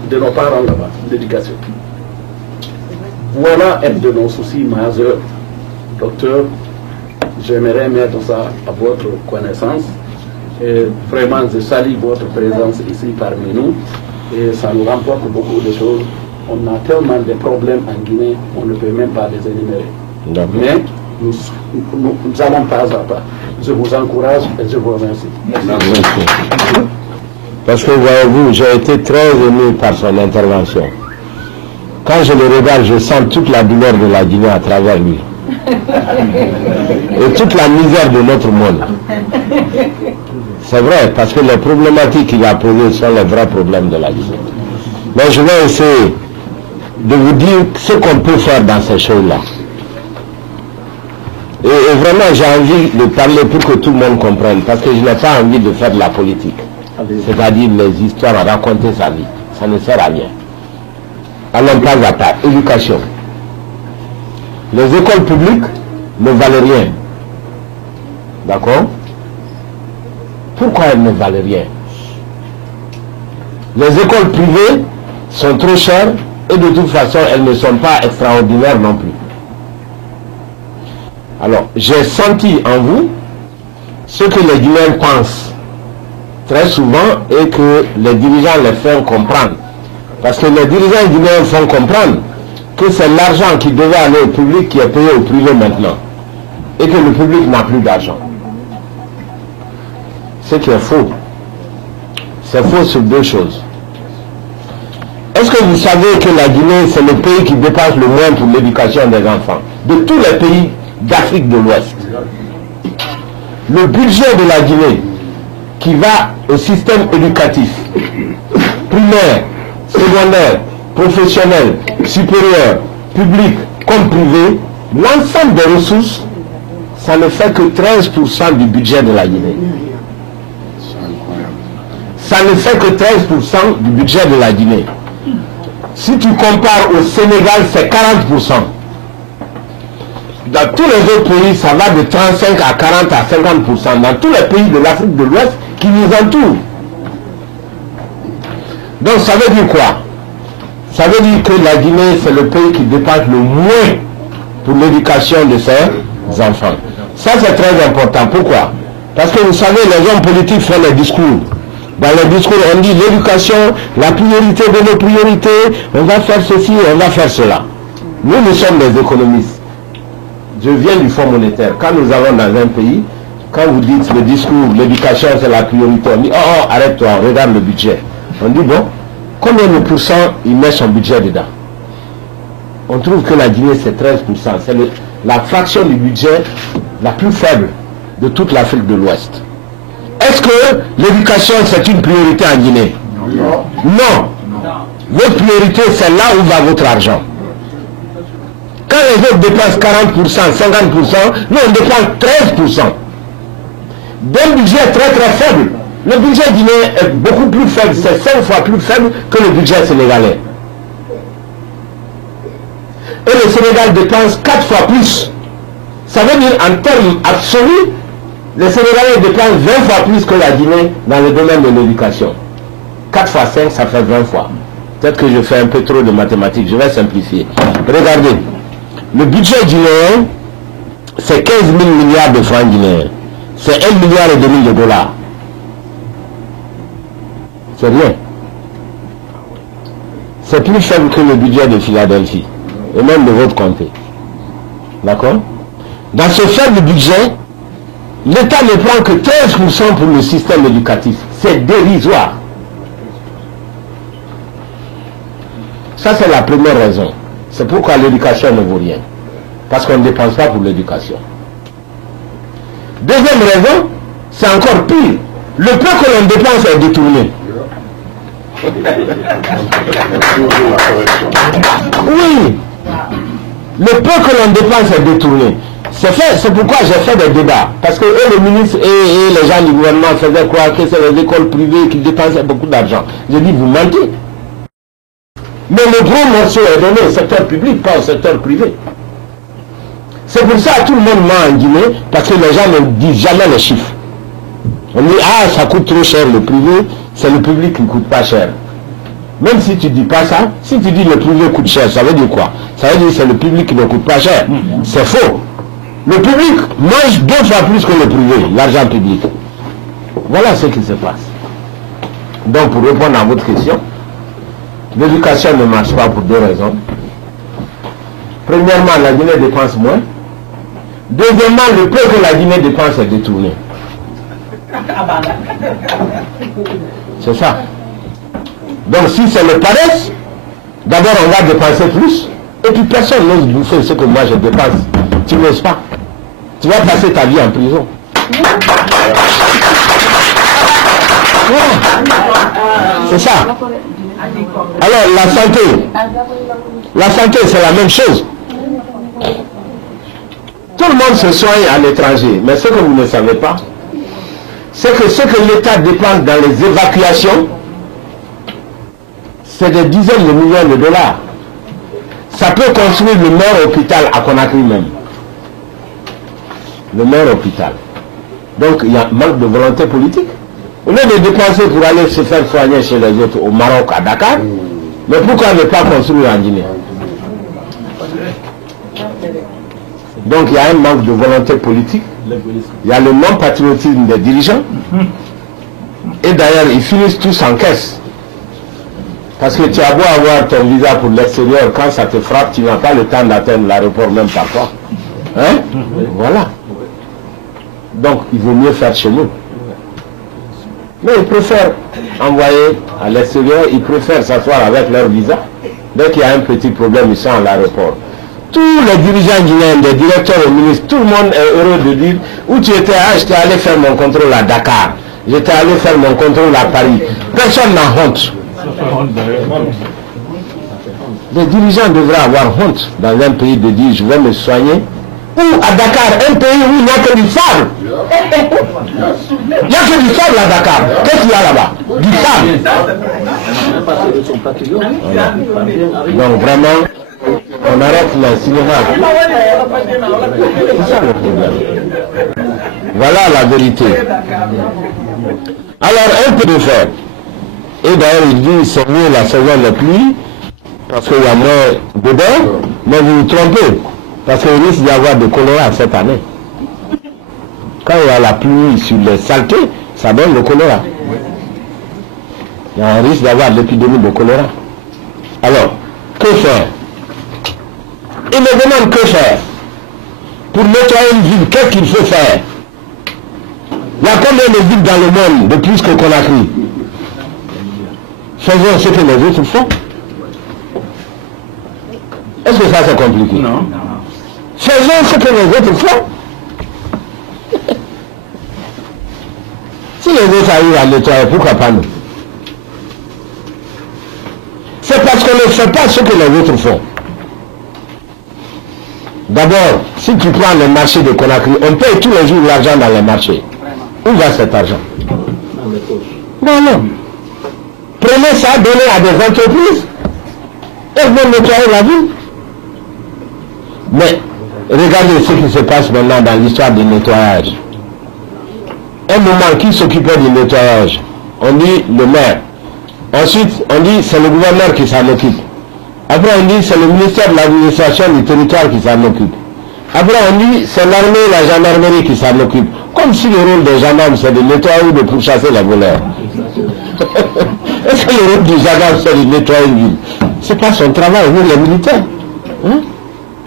là-bas, d'éducation. Voilà un de nos soucis majeurs. Docteur, j'aimerais mettre ça à votre connaissance. Et vraiment, je salue votre présence ici parmi nous. Et ça nous rapporte beaucoup de choses. On a tellement de problèmes en Guinée, on ne peut même pas les énumérer. Mais nous allons pas à pas. Je vous encourage et je vous remercie. Merci. Parce que voyez-vous, j'ai été très ému par son intervention. Quand je le regarde, je sens toute la douleur de la Guinée à travers lui. Et toute la misère de notre monde. C'est vrai, parce que les problématiques qu'il a posées sont les vrais problèmes de la Guinée. Mais je vais essayer de vous dire ce qu'on peut faire dans ces choses-là. Et vraiment, j'ai envie de parler pour que tout le monde comprenne, parce que je n'ai pas envie de faire de la politique. C'est-à-dire les histoires, à raconter sa vie. Ça ne sert à rien. Allons pas à pas. Éducation. les écoles publiques ne valent rien. D'accord? Pourquoi elles ne valent rien? Les écoles privées sont trop chères et de toute façon, elles ne sont pas extraordinaires non plus. Alors, j'ai senti en vous ce que les Guinéens pensent très souvent et que les dirigeants les font comprendre. Parce que les dirigeants guinéens font comprendre que c'est l'argent qui devait aller au public qui est payé au privé maintenant. Et que le public n'a plus d'argent. Ce qui est faux. C'est faux sur deux choses. Est-ce que vous savez que la Guinée, c'est le pays qui dépense le moins pour l'éducation des enfants? De tous les pays d'Afrique de l'Ouest. Le budget de la Guinée qui va au système éducatif, primaire, secondaire, professionnel, supérieur, public comme privé, l'ensemble des ressources, ça ne fait que 13% du budget de la Guinée. Ça ne fait que 13% du budget de la Guinée. Si tu compares au Sénégal, c'est 40%. Dans tous les autres pays, ça va de 35 à 40 à 50%. Dans tous les pays de l'Afrique de l'Ouest qui nous entourent. Donc ça veut dire quoi? Ça veut dire que la Guinée, c'est le pays qui dépense le moins pour l'éducation de ses enfants. Ça, c'est très important. Pourquoi? Parce que vous savez, les hommes politiques font les discours. Dans les discours, on dit l'éducation, la priorité de nos priorités, on va faire ceci, on va faire cela. Nous, nous sommes des économistes. Je viens du Fonds monétaire. Quand nous allons dans un pays, quand vous dites le discours, l'éducation c'est la priorité, on dit oh, arrête-toi, regarde le budget. On dit bon, combien de pourcents il met son budget dedans? On trouve que la Guinée c'est 13%. C'est la fraction du budget la plus faible de toute l'Afrique de l'Ouest. Est-ce que l'éducation c'est une priorité en Guinée? Non. Non. Votre priorité c'est là où va votre argent. Quand les autres dépensent 40%, 50%, nous on dépense 13%. D'un budget très très faible. Le budget guinéen est beaucoup plus faible, c'est 5 fois plus faible que le budget sénégalais. Et le Sénégal dépense 4 fois plus. Ça veut dire en termes absolus, les Sénégalais dépensent 20 fois plus que la Guinée dans le domaine de l'éducation. 4 fois 5, ça fait 20 fois. Peut-être que je fais un peu trop de mathématiques, je vais simplifier. Regardez, le budget guinéen, c'est 15 000 milliards de francs guinéens. C'est 1,5 milliard de dollars. C'est rien. C'est plus faible que le budget de Philadelphie, et même de votre comté. D'accord? Dans ce faible budget, l'État ne prend que 13% pour le système éducatif. C'est dérisoire. Ça, c'est la première raison. C'est pourquoi l'éducation ne vaut rien. Parce qu'on ne dépense pas pour l'éducation. Deuxième raison, c'est encore pire. Le peu que l'on dépense est détourné. Oui. Le peu que l'on dépense est détourné. C'est pourquoi j'ai fait des débats. Parce que eux, le ministre et les gens du gouvernement faisaient croire que c'est les écoles privées qui dépensaient beaucoup d'argent. J'ai dit, vous mentez. Mais le gros morceau est donné au secteur public, pas au secteur privé. C'est pour ça que tout le monde ment en Guinée, parce que les gens ne disent jamais les chiffres. On dit, ah, ça coûte trop cher le privé, c'est le public qui ne coûte pas cher. Même si tu ne dis pas ça, si tu dis le privé coûte cher, ça veut dire quoi? Ça veut dire que c'est le public qui ne coûte pas cher. C'est faux. Le public mange 2 fois plus que le privé, l'argent public. Voilà ce qui se passe. Donc, pour répondre à votre question, l'éducation ne marche pas pour 2 raisons. Premièrement, la Guinée dépense moins. Deuxièmement, le peu que la Guinée dépense est détourné. C'est ça. Donc si c'est le paresse, d'abord on va dépenser plus, et puis personne n'ose bouffer ce que moi je dépense. Tu n'oses pas. Tu vas passer ta vie en prison. C'est ça. Alors la santé c'est la même chose. Tout le monde se soigne à l'étranger, mais ce que vous ne savez pas, c'est que ce que l'État dépense dans les évacuations, c'est des dizaines de millions de dollars. Ça peut construire le meilleur hôpital à Conakry même. Le meilleur hôpital. Donc il y a un manque de volonté politique. Au lieu de dépenser pour aller se faire soigner chez les autres au Maroc, à Dakar, mais pourquoi ne pas construire en Guinée? Donc il y a un manque de volonté politique, il y a le non-patriotisme des dirigeants, et d'ailleurs ils finissent tous en caisse. Parce que tu as beau avoir ton visa pour l'extérieur, quand ça te frappe, tu n'as pas le temps d'atteindre l'aéroport même parfois. Hein? Voilà. Donc il vaut mieux faire chez nous. Mais ils préfèrent envoyer à l'extérieur, ils préfèrent s'asseoir avec leur visa. Dès qu'il y a un petit problème, ils sont à l'aéroport. Tous les dirigeants guinéens, les directeurs et ministres, tout le monde est heureux de dire où tu étais. Ah, j'étais allé faire mon contrôle à Dakar. J'étais allé faire mon contrôle à Paris. Personne n'a honte. Les dirigeants devraient avoir honte dans un pays de dire je vais me soigner. Ou à Dakar, un pays où il n'y a que du sable. Il n'y a que du sable à Dakar. Qu'est-ce qu'il y a là-bas? Du sable. Donc vraiment, on arrête le cinéma. C'est ça le problème. Voilà la vérité. Alors, un peu de faire. Et d'ailleurs, il dit c'est mieux la saison de pluie, parce qu'il y a moins dedans, mais vous vous trompez. Parce qu'il risque d'y avoir de choléra cette année. Quand il y a la pluie sur les saletés, ça donne le choléra. Il y a un risque d'avoir l'épidémie de choléra. Alors, que faire? Il me demande que faire. Pour nettoyer une ville, qu'est-ce qu'il faut faire? Il y a combien de villes dans le monde de plus que Conakry? Faisons ce que les autres font. Est-ce que ça c'est compliqué? Non. Faisons ce que les autres font. Si les autres arrivent à nettoyer, pourquoi pas nous? C'est parce qu'on ne fait pas ce que les autres font. D'abord, si tu prends le marché de Conakry, on paye tous les jours l'argent dans les marchés. Où va cet argent? Non, non. Prenez ça, donnez à des entreprises, elles vont nettoyer la ville. Mais regardez ce qui se passe maintenant dans l'histoire du nettoyage. Un moment, qui s'occupait du nettoyage? On dit le maire. Ensuite, on dit c'est le gouverneur qui s'en occupe. Après, on dit c'est le ministère de l'administration du territoire qui s'en occupe. Après, on dit c'est l'armée et la gendarmerie qui s'en occupe. Comme si le rôle des gendarmes c'est de nettoyer ou de pourchasser les voleurs. Est-ce que le rôle du gendarme c'est de nettoyer une ville? C'est pas son travail, nous les militaires. Hein?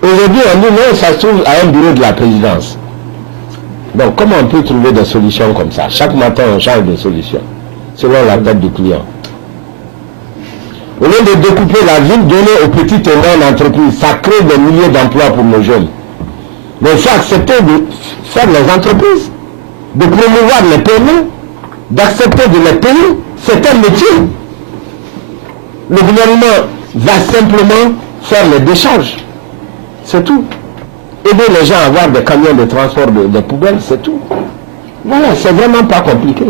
Aujourd'hui, on dit non, ça se trouve à un bureau de la présidence. Donc, comment on peut trouver des solutions comme ça? Chaque matin, on change de solution, selon la tête du client. Au lieu de découper la ville, donner aux petites et moyennes entreprises, ça crée des milliers d'emplois pour nos jeunes. Mais il faut accepter de faire les entreprises, de promouvoir les PME, d'accepter de les payer. C'est un métier. Le gouvernement va simplement faire les décharges. C'est tout. Aider les gens à avoir des camions de transport de poubelles, c'est tout. Voilà, c'est vraiment pas compliqué.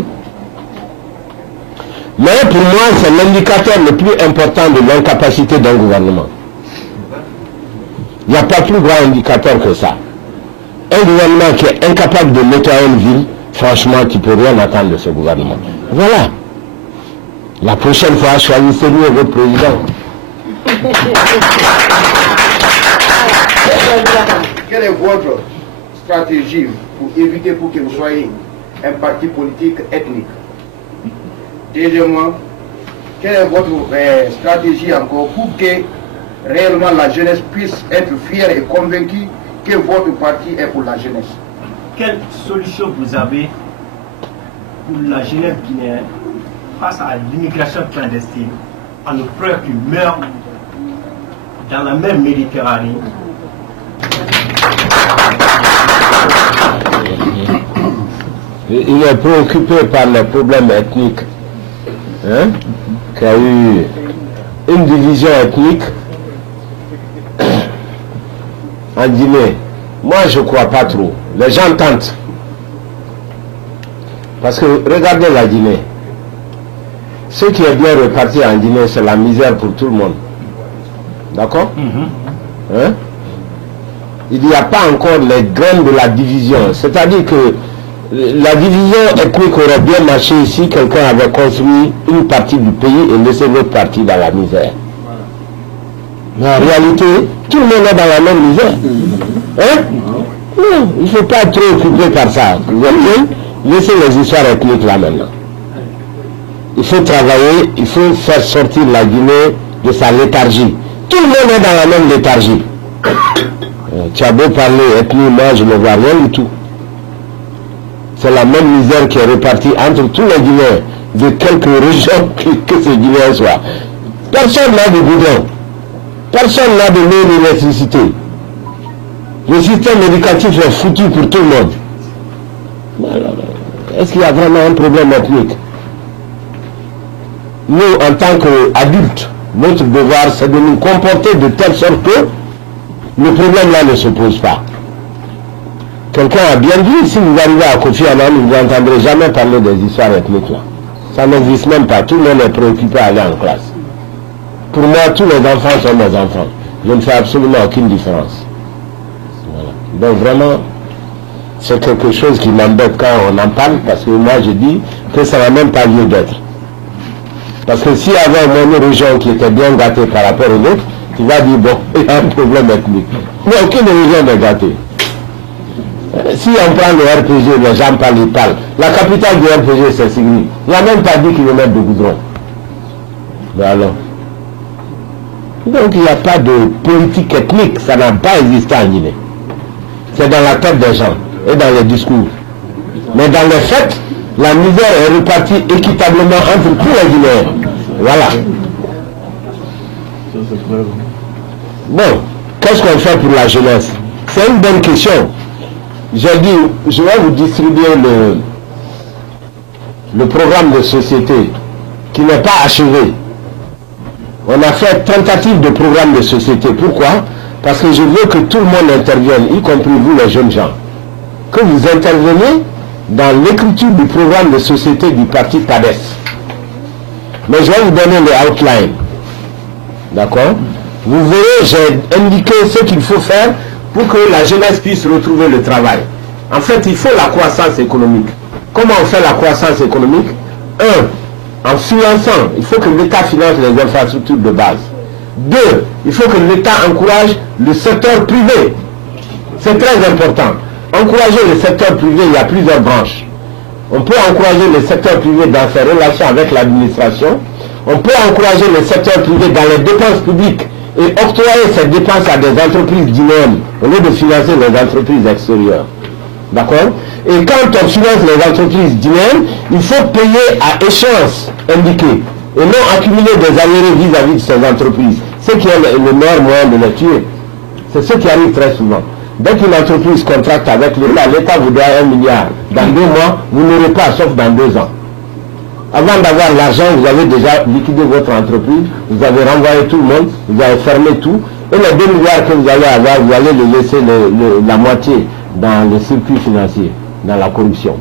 Mais pour moi, c'est l'indicateur le plus important de l'incapacité d'un gouvernement. Il n'y a pas plus grand indicateur que ça. Un gouvernement qui est incapable de nettoyer une ville, franchement, tu ne peux rien attendre de ce gouvernement. Voilà. La prochaine fois, choisissez-lui votre président. Quelle est votre stratégie pour éviter pour que vous soyez un parti politique ethnique? Deuxièmement, quelle est votre stratégie encore pour que réellement la jeunesse puisse être fière et convaincue que votre parti est pour la jeunesse? Quelle solution vous avez pour la jeunesse guinéenne face à l'immigration clandestine, à nos frères qui meurent dans la même Méditerranée? Il est préoccupé par les problèmes ethniques. Hein? Qu'il y a eu une division ethnique en Guinée. Moi, je ne crois pas trop. Les gens tentent. Parce que regardez la Guinée. Ce qui est bien reparti en Guinée, c'est la misère pour tout le monde. D'accord? Hein? Il n'y a pas encore les graines de la division. C'est-à-dire que la division ethnique aurait bien marché si quelqu'un avait construit une partie du pays et laissé l'autre partie dans la misère. Mais en réalité, tout le monde est dans la même misère. Hein? Non, il ne faut pas être trop occupé par ça. Vous voyez? Laissez les histoires ethniques là maintenant. Il faut travailler, il faut faire sortir la Guinée de sa léthargie. Tout le monde est dans la même léthargie. Tu as beau parler ethnie, moi je ne vois rien du tout. C'est la même misère qui est répartie entre tous les Guinéens, de quelques régions que ces Guinéens soient. Personne n'a de goudron. Personne n'a de l'eau ni d'électricité. Le système éducatif est foutu pour tout le monde. Est-ce qu'il y a vraiment un problème ethnique? Nous, en tant qu'adultes, notre devoir, c'est de nous comporter de telle sorte que le problème-là ne se pose pas. Quelqu'un a bien dit, si vous arrivez à Kofi Annan, vous n'entendrez jamais parler des histoires ethniques là. Ça n'existe même pas. Tout le monde est préoccupé à aller en classe. Pour moi, tous les enfants sont mes enfants. Je ne fais absolument aucune différence. Voilà. Donc vraiment, c'est quelque chose qui m'embête quand on en parle, parce que moi je dis que ça n'a même pas lieu d'être. Parce que s'il y avait au moins une région qui était bien gâtée par rapport aux autres, tu vas dire, bon, il y a un problème ethnique. Mais aucune région n'est gâtée. Si on prend le RPG, les gens parlent, ils parlent. La capitale du RPG, c'est Signy. Il n'a même pas 10 km de goudron. Mais alors. Donc il n'y a pas de politique ethnique, ça n'a pas existé en Guinée. C'est dans la tête des gens et dans les discours. Mais dans les faits, la misère est répartie équitablement entre tous les Guinéens. Voilà. Bon, qu'est-ce qu'on fait pour la jeunesse? C'est une bonne question. J'ai dit, je vais vous distribuer le programme de société qui n'est pas achevé. On a fait tentative de programme de société. Pourquoi? Parce que je veux que tout le monde intervienne, y compris vous les jeunes gens. Que vous interveniez dans l'écriture du programme de société du parti PADES. Mais je vais vous donner les outlines. D'accord? Vous voyez, j'ai indiqué ce qu'il faut faire pour que la jeunesse puisse retrouver le travail. En fait, il faut la croissance économique. Comment on fait la croissance économique? En finançant, il faut que l'État finance les infrastructures de base. 2, il faut que l'État encourage le secteur privé. C'est très important. Encourager le secteur privé, il y a plusieurs branches. On peut encourager le secteur privé dans ses relations avec l'administration. On peut encourager le secteur privé dans les dépenses publiques et octroyer ces dépenses à des entreprises guinéennes au lieu de financer les entreprises extérieures. D'accord? Et quand on finance les entreprises guinéennes, il faut payer à échéance indiquée et non accumuler des arriérés vis-à-vis de ces entreprises. Ce qui est le meilleur moyen de les tuer. C'est ce qui arrive très souvent. Dès qu'une entreprise contracte avec l'État, l'État vous doit 1 milliard. Dans 2 mois, vous n'aurez pas, sauf dans 2 ans. Avant d'avoir l'argent, vous avez déjà liquidé votre entreprise, vous avez renvoyé tout le monde, vous avez fermé tout, et les 2 milliards que vous allez avoir, vous allez les laisser la moitié dans le circuit financier, dans la corruption.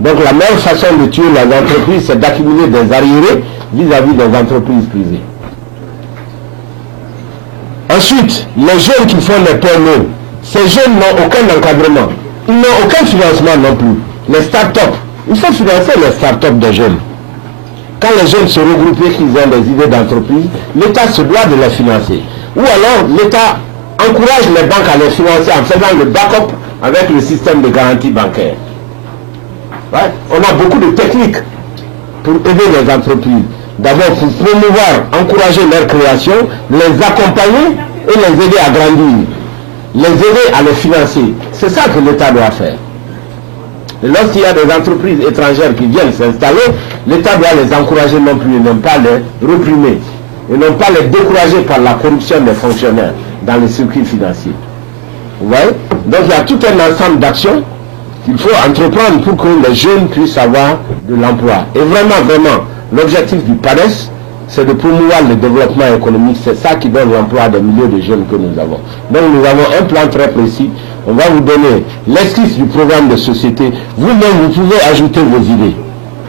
Donc la meilleure façon de tuer les entreprises, c'est d'accumuler des arriérés vis-à-vis des entreprises privées. Ensuite, les jeunes qui font les PME, ces jeunes n'ont aucun encadrement, ils n'ont aucun financement non plus. Les start-up, il faut financer les start-up des jeunes. Quand les jeunes se regroupent et qu'ils ont des idées d'entreprise, l'État se doit de les financer. Ou alors, l'État encourage les banques à les financer en faisant le backup avec le système de garantie bancaire. Ouais. On a beaucoup de techniques pour aider les entreprises. D'abord, pour promouvoir, encourager leur création, les accompagner et les aider à grandir. Les aider à les financer. C'est ça que l'État doit faire. Et lorsqu'il y a des entreprises étrangères qui viennent s'installer, l'État doit les encourager non plus, et non pas les réprimer. Et non pas les décourager par la corruption des fonctionnaires dans les circuits financiers. Vous voyez? Donc il y a tout un ensemble d'actions qu'il faut entreprendre pour que les jeunes puissent avoir de l'emploi. Et vraiment, l'objectif du PADES, c'est de promouvoir le développement économique. C'est ça qui donne l'emploi à des milliers de jeunes que nous avons. Donc nous avons un plan très précis. On va vous donner l'esquisse du programme de société. Vous-même, vous pouvez ajouter vos idées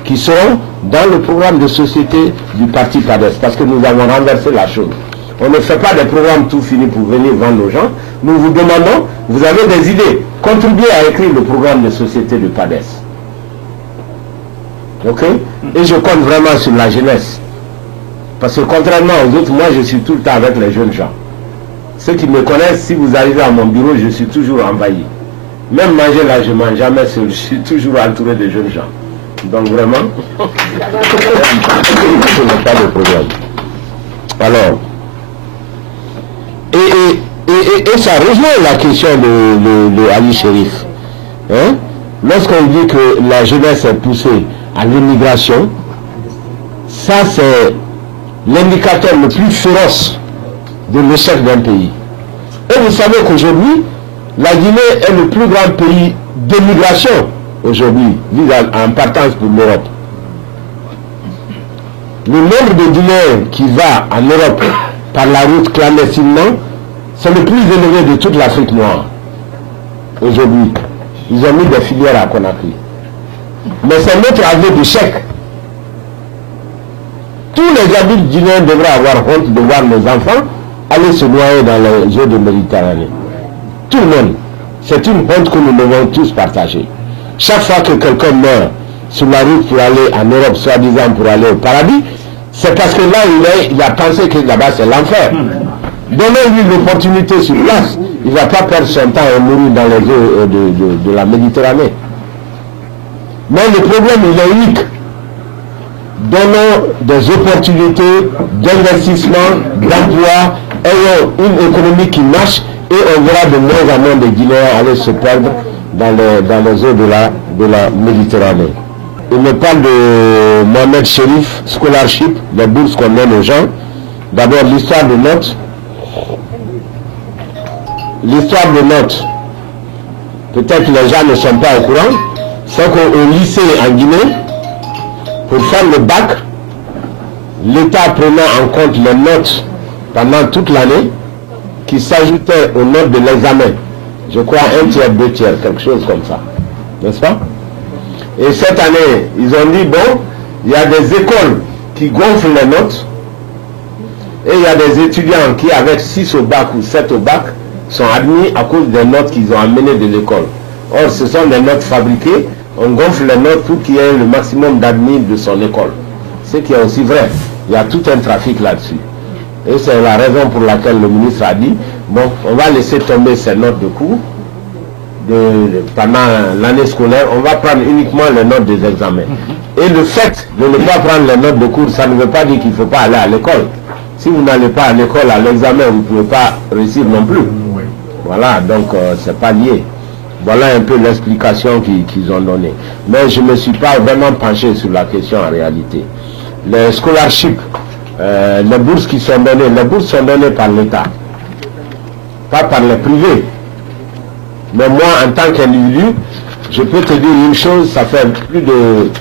qui seront dans le programme de société du parti PADES, parce que nous avons renversé la chose. On ne fait pas des programmes tout finis pour venir vendre aux gens. Nous vous demandons, vous avez des idées, contribuez à écrire le programme de société de PADES. Ok? Et je compte vraiment sur la jeunesse. Parce que contrairement aux autres, moi je suis tout le temps avec les jeunes gens. Ceux qui me connaissent, si vous arrivez à mon bureau, je suis toujours envahi. Même manger là, je ne mange jamais seul. Je suis toujours entouré de jeunes gens. Donc vraiment, ce n'est pas le problème. Alors, et ça rejoint la question de Ali Chérif. Hein? Lorsqu'on dit que la jeunesse est poussée à l'immigration, ça c'est l'indicateur le plus féroce de l'échec d'un pays. Et vous savez qu'aujourd'hui, la Guinée est le plus grand pays d'émigration aujourd'hui, en partance pour l'Europe. Le nombre de Guinéens qui va en Europe par la route clandestinement, c'est le plus élevé de toute l'Afrique noire. Aujourd'hui, ils ont mis des filières à Conakry. Mais c'est notre aveu d'échec. Tous les adultes guinéens devraient avoir honte de voir nos enfants aller se noyer dans les eaux de Méditerranée. Tout le monde. C'est une honte que nous devons tous partager. Chaque fois que quelqu'un meurt sur la route pour aller en Europe, soi-disant pour aller au paradis, c'est parce que là, il a pensé que là-bas c'est l'enfer. Donnez-lui l'opportunité sur place. Il ne va pas perdre son temps et mourir dans les eaux de la Méditerranée. Mais le problème, il est unique. Donnons des opportunités d'investissement, d'emploi, ayons une économie qui marche et on verra de moins en moins de Guinéens aller se perdre dans les eaux de la Méditerranée. Il me parle de Mohamed Chérif, scholarship, les bourses qu'on donne aux gens. D'abord l'histoire de notes. L'histoire de notes, peut-être que les gens ne sont pas au courant, c'est qu'au lycée en Guinée, pour faire le bac, l'État prenait en compte les notes pendant toute l'année qui s'ajoutaient aux notes de l'examen. Je crois 1 tiers, 2 tiers, quelque chose comme ça. N'est-ce pas? Et cette année, ils ont dit, bon, il y a des écoles qui gonflent les notes et il y a des étudiants qui, avec 6 au bac ou 7 au bac, sont admis à cause des notes qu'ils ont amenées de l'école. Or, ce sont des notes fabriquées. On gonfle les notes pour qu'il y ait le maximum d'admis de son école. Ce qui est aussi vrai. Il y a tout un trafic là-dessus. Et c'est la raison pour laquelle le ministre a dit, bon, on va laisser tomber ces notes de cours pendant l'année scolaire, on va prendre uniquement les notes des examens. Et le fait de ne pas prendre les notes de cours, ça ne veut pas dire qu'il ne faut pas aller à l'école. Si vous n'allez pas à l'école, à l'examen, vous ne pouvez pas réussir non plus. Voilà, donc c'est pas lié. Voilà un peu l'explication qu'ils ont donnée. Mais je ne me suis pas vraiment penché sur la question en réalité. Les scholarships, les bourses qui sont données, les bourses sont données par l'État, pas par les privés. Mais moi, en tant qu'individu, je peux te dire une chose, ça fait plus de...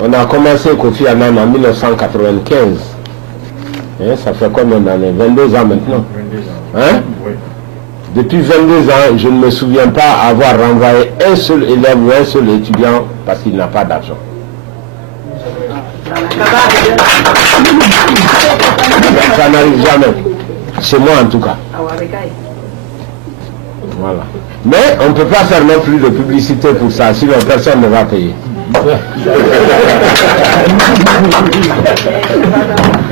On a commencé Kofi Annan en 1995. Hein, ça fait combien d'années? 22 ans maintenant. 22 ans. Hein? Oui. Depuis 22 ans, je ne me souviens pas avoir renvoyé un seul élève ou un seul étudiant parce qu'il n'a pas d'argent. Ça n'arrive jamais. Chez moi en tout cas. Voilà. Mais on ne peut pas faire non plus de publicité pour ça, sinon personne ne va payer.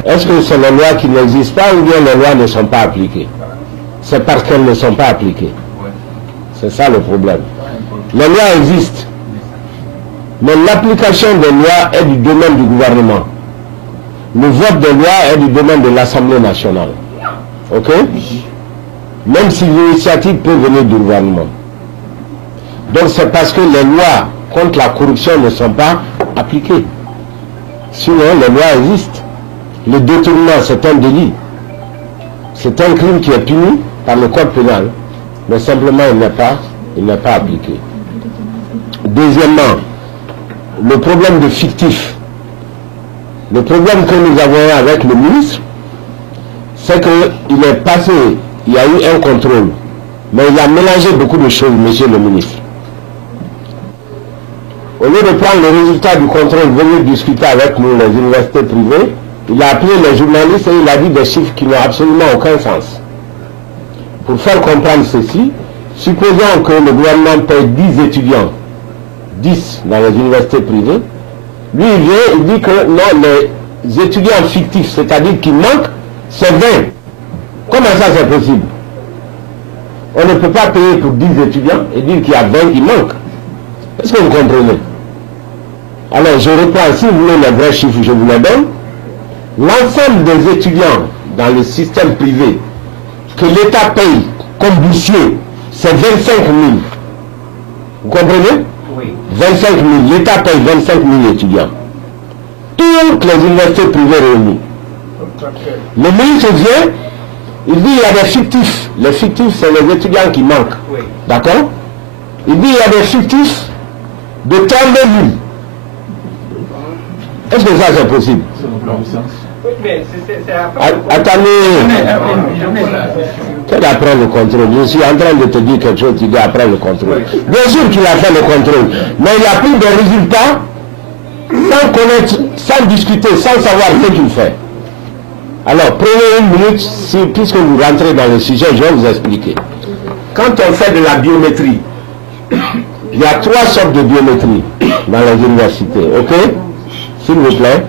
Est-ce que c'est les lois qui n'existent pas ou bien les lois ne sont pas appliquées? C'est parce qu'elles ne sont pas appliquées. C'est ça le problème. Les lois existent, mais l'application des lois est du domaine du gouvernement. Le vote des lois est du domaine de l'Assemblée nationale. Ok? Même si l'initiative peut venir du gouvernement. Donc c'est parce que les lois contre la corruption ne sont pas appliquées. Sinon, les lois existent. Le détournement, c'est un délit. C'est un crime qui est puni par le code pénal, mais simplement il n'est pas appliqué. Deuxièmement, le problème de fictif. Le problème que nous avons avec le ministre, c'est qu'il est passé, il y a eu un contrôle, mais il a mélangé beaucoup de choses, monsieur le ministre. Au lieu de prendre le résultat du contrôle, venir discuter avec nous, les universités privées, Il a appelé les journalistes et il a dit des chiffres qui n'ont absolument aucun sens. Pour faire comprendre ceci, supposons que le gouvernement paye 10 étudiants, 10 dans les universités privées, lui il vient, il dit que non, les étudiants fictifs, c'est-à-dire qui manquent, c'est 20. Comment ça c'est possible? On ne peut pas payer pour 10 étudiants et dire qu'il y a 20 qui manquent. Est-ce que vous comprenez? Alors je reprends, si vous voulez les vrais chiffres, je vous les donne. L'ensemble des étudiants dans le système privé que l'État paye comme boursier, c'est 25 000. Vous comprenez? Oui. 25 000. L'État paye 25 000 étudiants. Toutes les universités privées réunies. Le ministre vient, il dit il y a des fictifs. Les fictifs, c'est les étudiants qui manquent. Oui. D'accord? Il dit il y a des fictifs de 32 000. Est-ce que ça c'est possible? Oui, mais c'est après. Attendez. Quel après le contrôle? Je suis en train de te dire quelque chose, tu dis après le contrôle. Bien sûr qu'il a fait le contrôle, mais il a pris des résultats sans connaître, sans discuter, sans savoir ce qu'il fait. Alors, prenez une minute, puisque vous rentrez dans le sujet, je vais vous expliquer. Quand on fait de la biométrie, il y a 3 sortes de biométrie dans les universités, ok? S'il vous plaît.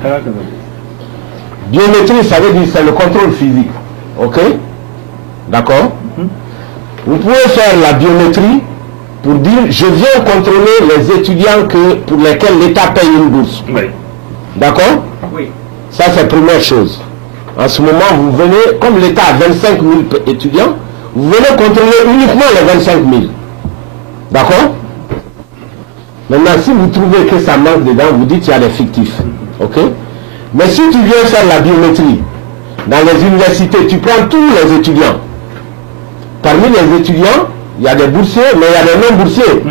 Biométrie, ça veut dire c'est le contrôle physique, ok? D'accord? Vous pouvez faire la biométrie pour dire je viens contrôler les étudiants pour lesquels l'État paye une bourse. Oui. D'accord? Oui. Ça c'est la première chose. En ce moment, vous venez, comme l'État a 25 000 étudiants, vous venez contrôler uniquement les 25 000. D'accord? Maintenant, si vous trouvez que ça manque dedans, vous dites qu'il y a des fictifs. Ok? Mais si tu viens faire la biométrie, dans les universités, tu prends tous les étudiants. Parmi les étudiants, il y a des boursiers, mais il y a des non-boursiers.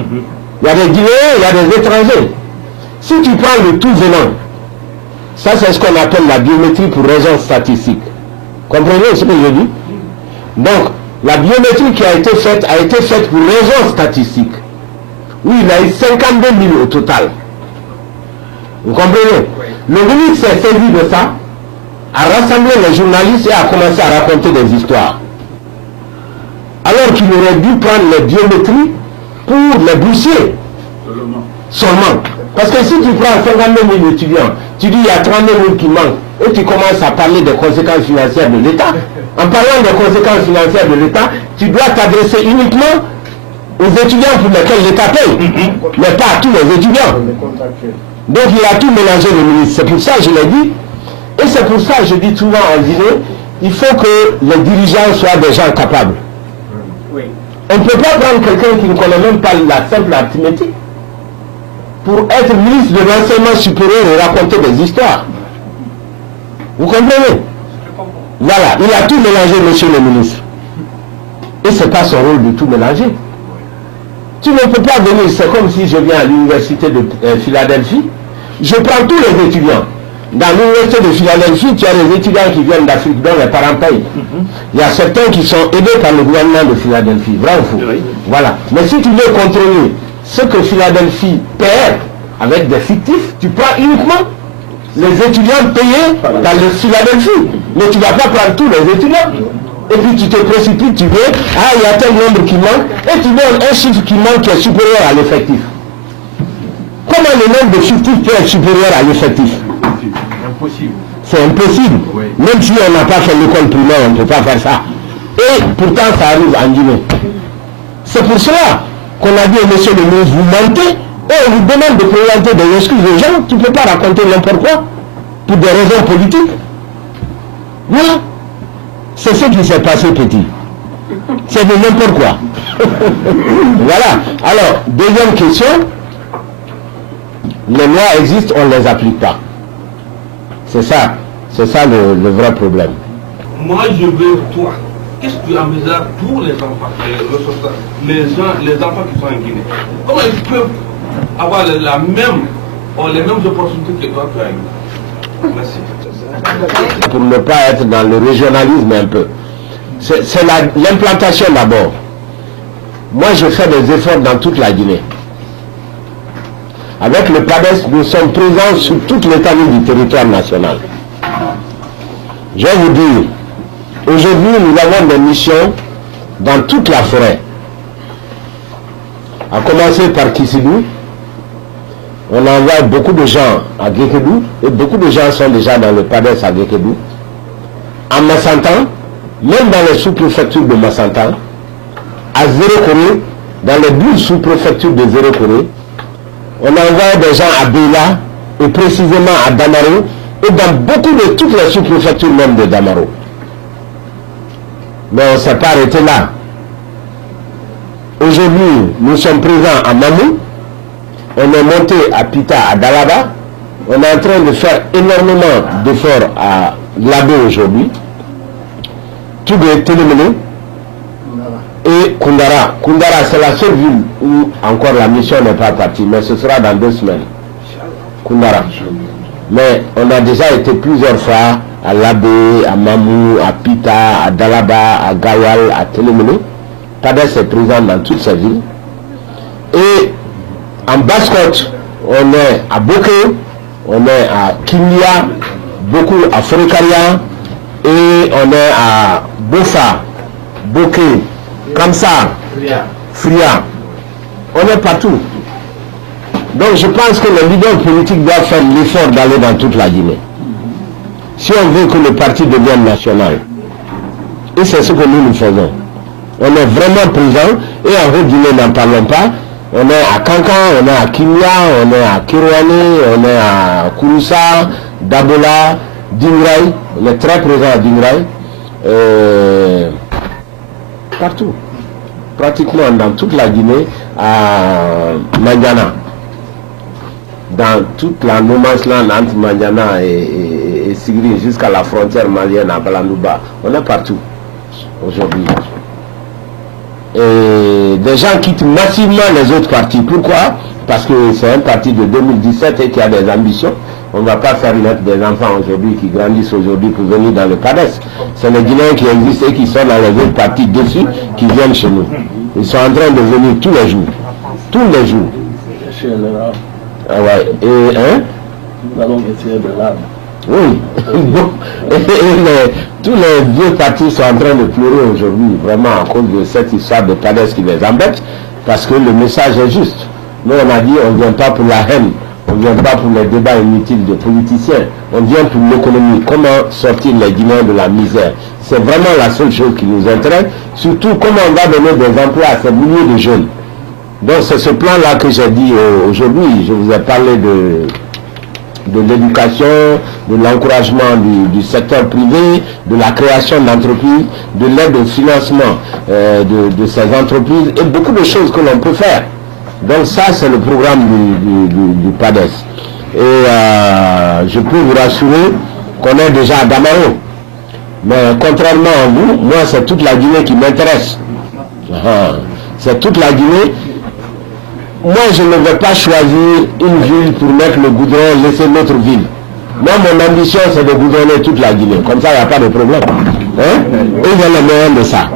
Il y a des Guinéens, il y a des étrangers. Si tu prends le tout venant, ça c'est ce qu'on appelle la biométrie pour raison statistique. Comprenez ce que je dis? Donc, la biométrie qui a été faite pour raison statistique. Oui, il y a eu 52 000 au total. Vous comprenez? Le ministre s'est saisi de ça, a rassemblé les journalistes et a commencé à raconter des histoires. Alors qu'il aurait dû prendre les biométries pour les boursiers. Seulement. Parce que si tu prends 52 000 étudiants, tu dis il y a 32 000 qui manquent, et tu commences à parler des conséquences financières de l'État. En parlant des conséquences financières de l'État, tu dois t'adresser uniquement aux étudiants pour lesquels l'État paye, mais pas à tous les étudiants. Donc il a tout mélangé le ministre. C'est pour ça que je l'ai dit. Et c'est pour ça que je dis souvent en dîner, il faut que les dirigeants soient des gens capables. Oui. On ne peut pas prendre quelqu'un qui ne connaît même pas la simple arithmétique pour être ministre de l'enseignement supérieur et raconter des histoires. Vous comprenez? Voilà, il a tout mélangé, monsieur le ministre. Et ce n'est pas son rôle de tout mélanger. Tu ne peux pas venir, c'est comme si je viens à l'université de Philadelphie, je prends tous les étudiants. Dans l'université de Philadelphie, tu as des étudiants qui viennent d'Afrique, dont les parents payent. Il y a certains qui sont aidés par le gouvernement de Philadelphie, vrai ou faux? Voilà. Mais si tu veux contrôler ce que Philadelphie paie avec des fictifs, tu prends uniquement les étudiants payés dans le Philadelphie. Mais tu ne vas pas prendre tous les étudiants. Et puis tu te précipites, tu viens, il y a tel nombre qui manque, et tu donnes un chiffre qui manque qui est supérieur à l'effectif. Comment le nombre de fictifs peut être supérieur à l'effectif? Impossible. C'est impossible. Oui. Même si on n'a pas fait l'école primaire, on ne peut pas faire ça. Et pourtant, ça arrive en Guinée. C'est pour cela qu'on a dit au monsieur le ministre, vous mentez, et on vous demande de présenter des excuses aux gens. Tu ne peux pas raconter n'importe quoi pour des raisons politiques. Voilà. C'est ce qui s'est passé, petit. C'est de n'importe quoi. Voilà. Alors, deuxième question. Les lois existent, on ne les applique pas. C'est ça le vrai problème. Moi, je veux toi. Qu'est-ce que tu envisages pour les enfants, les enfants qui sont en Guinée? Comment ils peuvent avoir les mêmes opportunités que toi tu as eu? Merci. Pour ne pas être dans le régionalisme un peu. C'est l'implantation d'abord. Moi, je fais des efforts dans toute la Guinée. Avec le PADES, nous sommes présents sur toute l'étendue du territoire national. Je vais vous dire, aujourd'hui nous avons des missions dans toute la forêt. À commencer par Kissigou, on envoie beaucoup de gens à Guékédou, et beaucoup de gens sont déjà dans le PADES à Guékédou. À Massantan, même dans les sous-préfectures de Massantan, à Zéro Corée, dans les 12 sous-préfectures de Zéro Corée, on envoie des gens à Béla, et précisément à Damaro, et dans beaucoup de toutes les sous-préfectures même de Damaro. Mais on ne s'est pas arrêté là. Aujourd'hui, nous sommes présents à Mamou, on est monté à Pita, à Dalaba, on est en train de faire énormément d'efforts à Labé aujourd'hui, tout de Télémélé et Koundara. Koundara, c'est la seule ville où encore la mission n'est pas partie, mais ce sera dans 2 semaines. Koundara. Mais on a déjà été plusieurs fois à Labé, à Mamou, à Pita, à Dalaba, à Gawal, à Télémélé. PADES est présent dans toutes ces villes. Et en Basse-Côte, on est à Boké, on est à Kimia, beaucoup à Frécaria, et on est à Bofa, Boké, Kamsa, Fria. On est partout. Donc je pense que les leaders politiques doivent faire l'effort d'aller dans toute la Guinée. Si on veut que le parti devienne national. Et c'est ce que nous faisons. On est vraiment présents, et en Haute-Guinée, n'en parlons pas. On est à Kankan, on est à Kimia, on est à Kirouane, on est à Kouroussa, Dabola, Dingrai. On est très présents à Dingrai. Partout. Pratiquement dans toute la Guinée, à Mandiana. Dans toute la No-Man's-Land entre Mandiana et Sigri, jusqu'à la frontière malienne à Balandouba. On est partout aujourd'hui. Et des gens quittent massivement les autres partis. Pourquoi? Parce que c'est un parti de 2017 et qui a des ambitions. On ne va pas faire naître des enfants aujourd'hui qui grandissent aujourd'hui pour venir dans le PADES. C'est les Guinéens qui existent et qui sont dans les autres partis dessus qui viennent chez nous. Ils sont en train de venir tous les jours. Tous les jours. Ah ouais. Et hein? Nous allons essayer de l'arbre. Oui. Tous les vieux partis sont en train de pleurer aujourd'hui, vraiment à cause de cette histoire de PADES qui les embête, parce que le message est juste. Nous on a dit on ne vient pas pour la haine, on ne vient pas pour les débats inutiles de politiciens, on vient pour l'économie, comment sortir les Guinéens de la misère. C'est vraiment la seule chose qui nous intéresse, surtout comment on va donner des emplois à ces milliers de jeunes. Donc c'est ce plan-là que j'ai dit aujourd'hui. Je vous ai parlé de l'éducation, de l'encouragement du secteur privé, de la création d'entreprises, de l'aide au financement de ces entreprises et beaucoup de choses que l'on peut faire. Donc ça, c'est le programme du PADES. Et je peux vous rassurer qu'on est déjà à Damaro. Mais contrairement à vous, moi, c'est toute la Guinée qui m'intéresse. C'est toute la Guinée. Moi, je ne vais pas choisir une ville pour mettre le goudron et laisser l'autre ville. Moi, mon ambition, c'est de goudronner toute la Guinée. Comme ça, il n'y a pas de problème. Hein? Et j'ai le moyen de ça.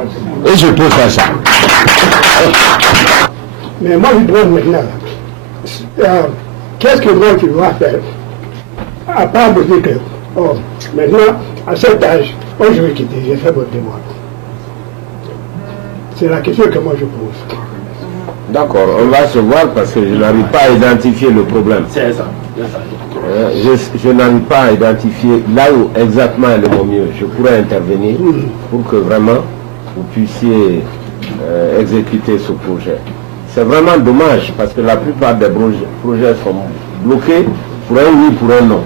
Et je peux faire ça. Mais moi, je demande maintenant, qu'est-ce que moi, tu dois faire? À part de dire que, oh, maintenant, à cet âge, oh, je vais quitter, j'ai fait votre demande. C'est la question que moi je pose. D'accord, on va se voir parce que je n'arrive pas à identifier le problème. C'est ça. Je n'arrive pas à identifier là où exactement est le mieux. Je pourrais intervenir pour que vraiment vous puissiez exécuter ce projet. C'est vraiment dommage parce que la plupart des projets sont bloqués pour un oui, pour un non.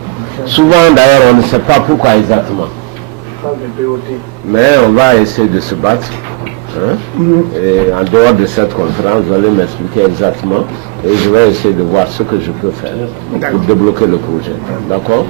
Souvent d'ailleurs on ne sait pas pourquoi exactement. Mais on va essayer de se battre. Hein? Et en dehors de cette conférence, vous allez m'expliquer exactement et je vais essayer de voir ce que je peux faire pour débloquer le projet. D'accord?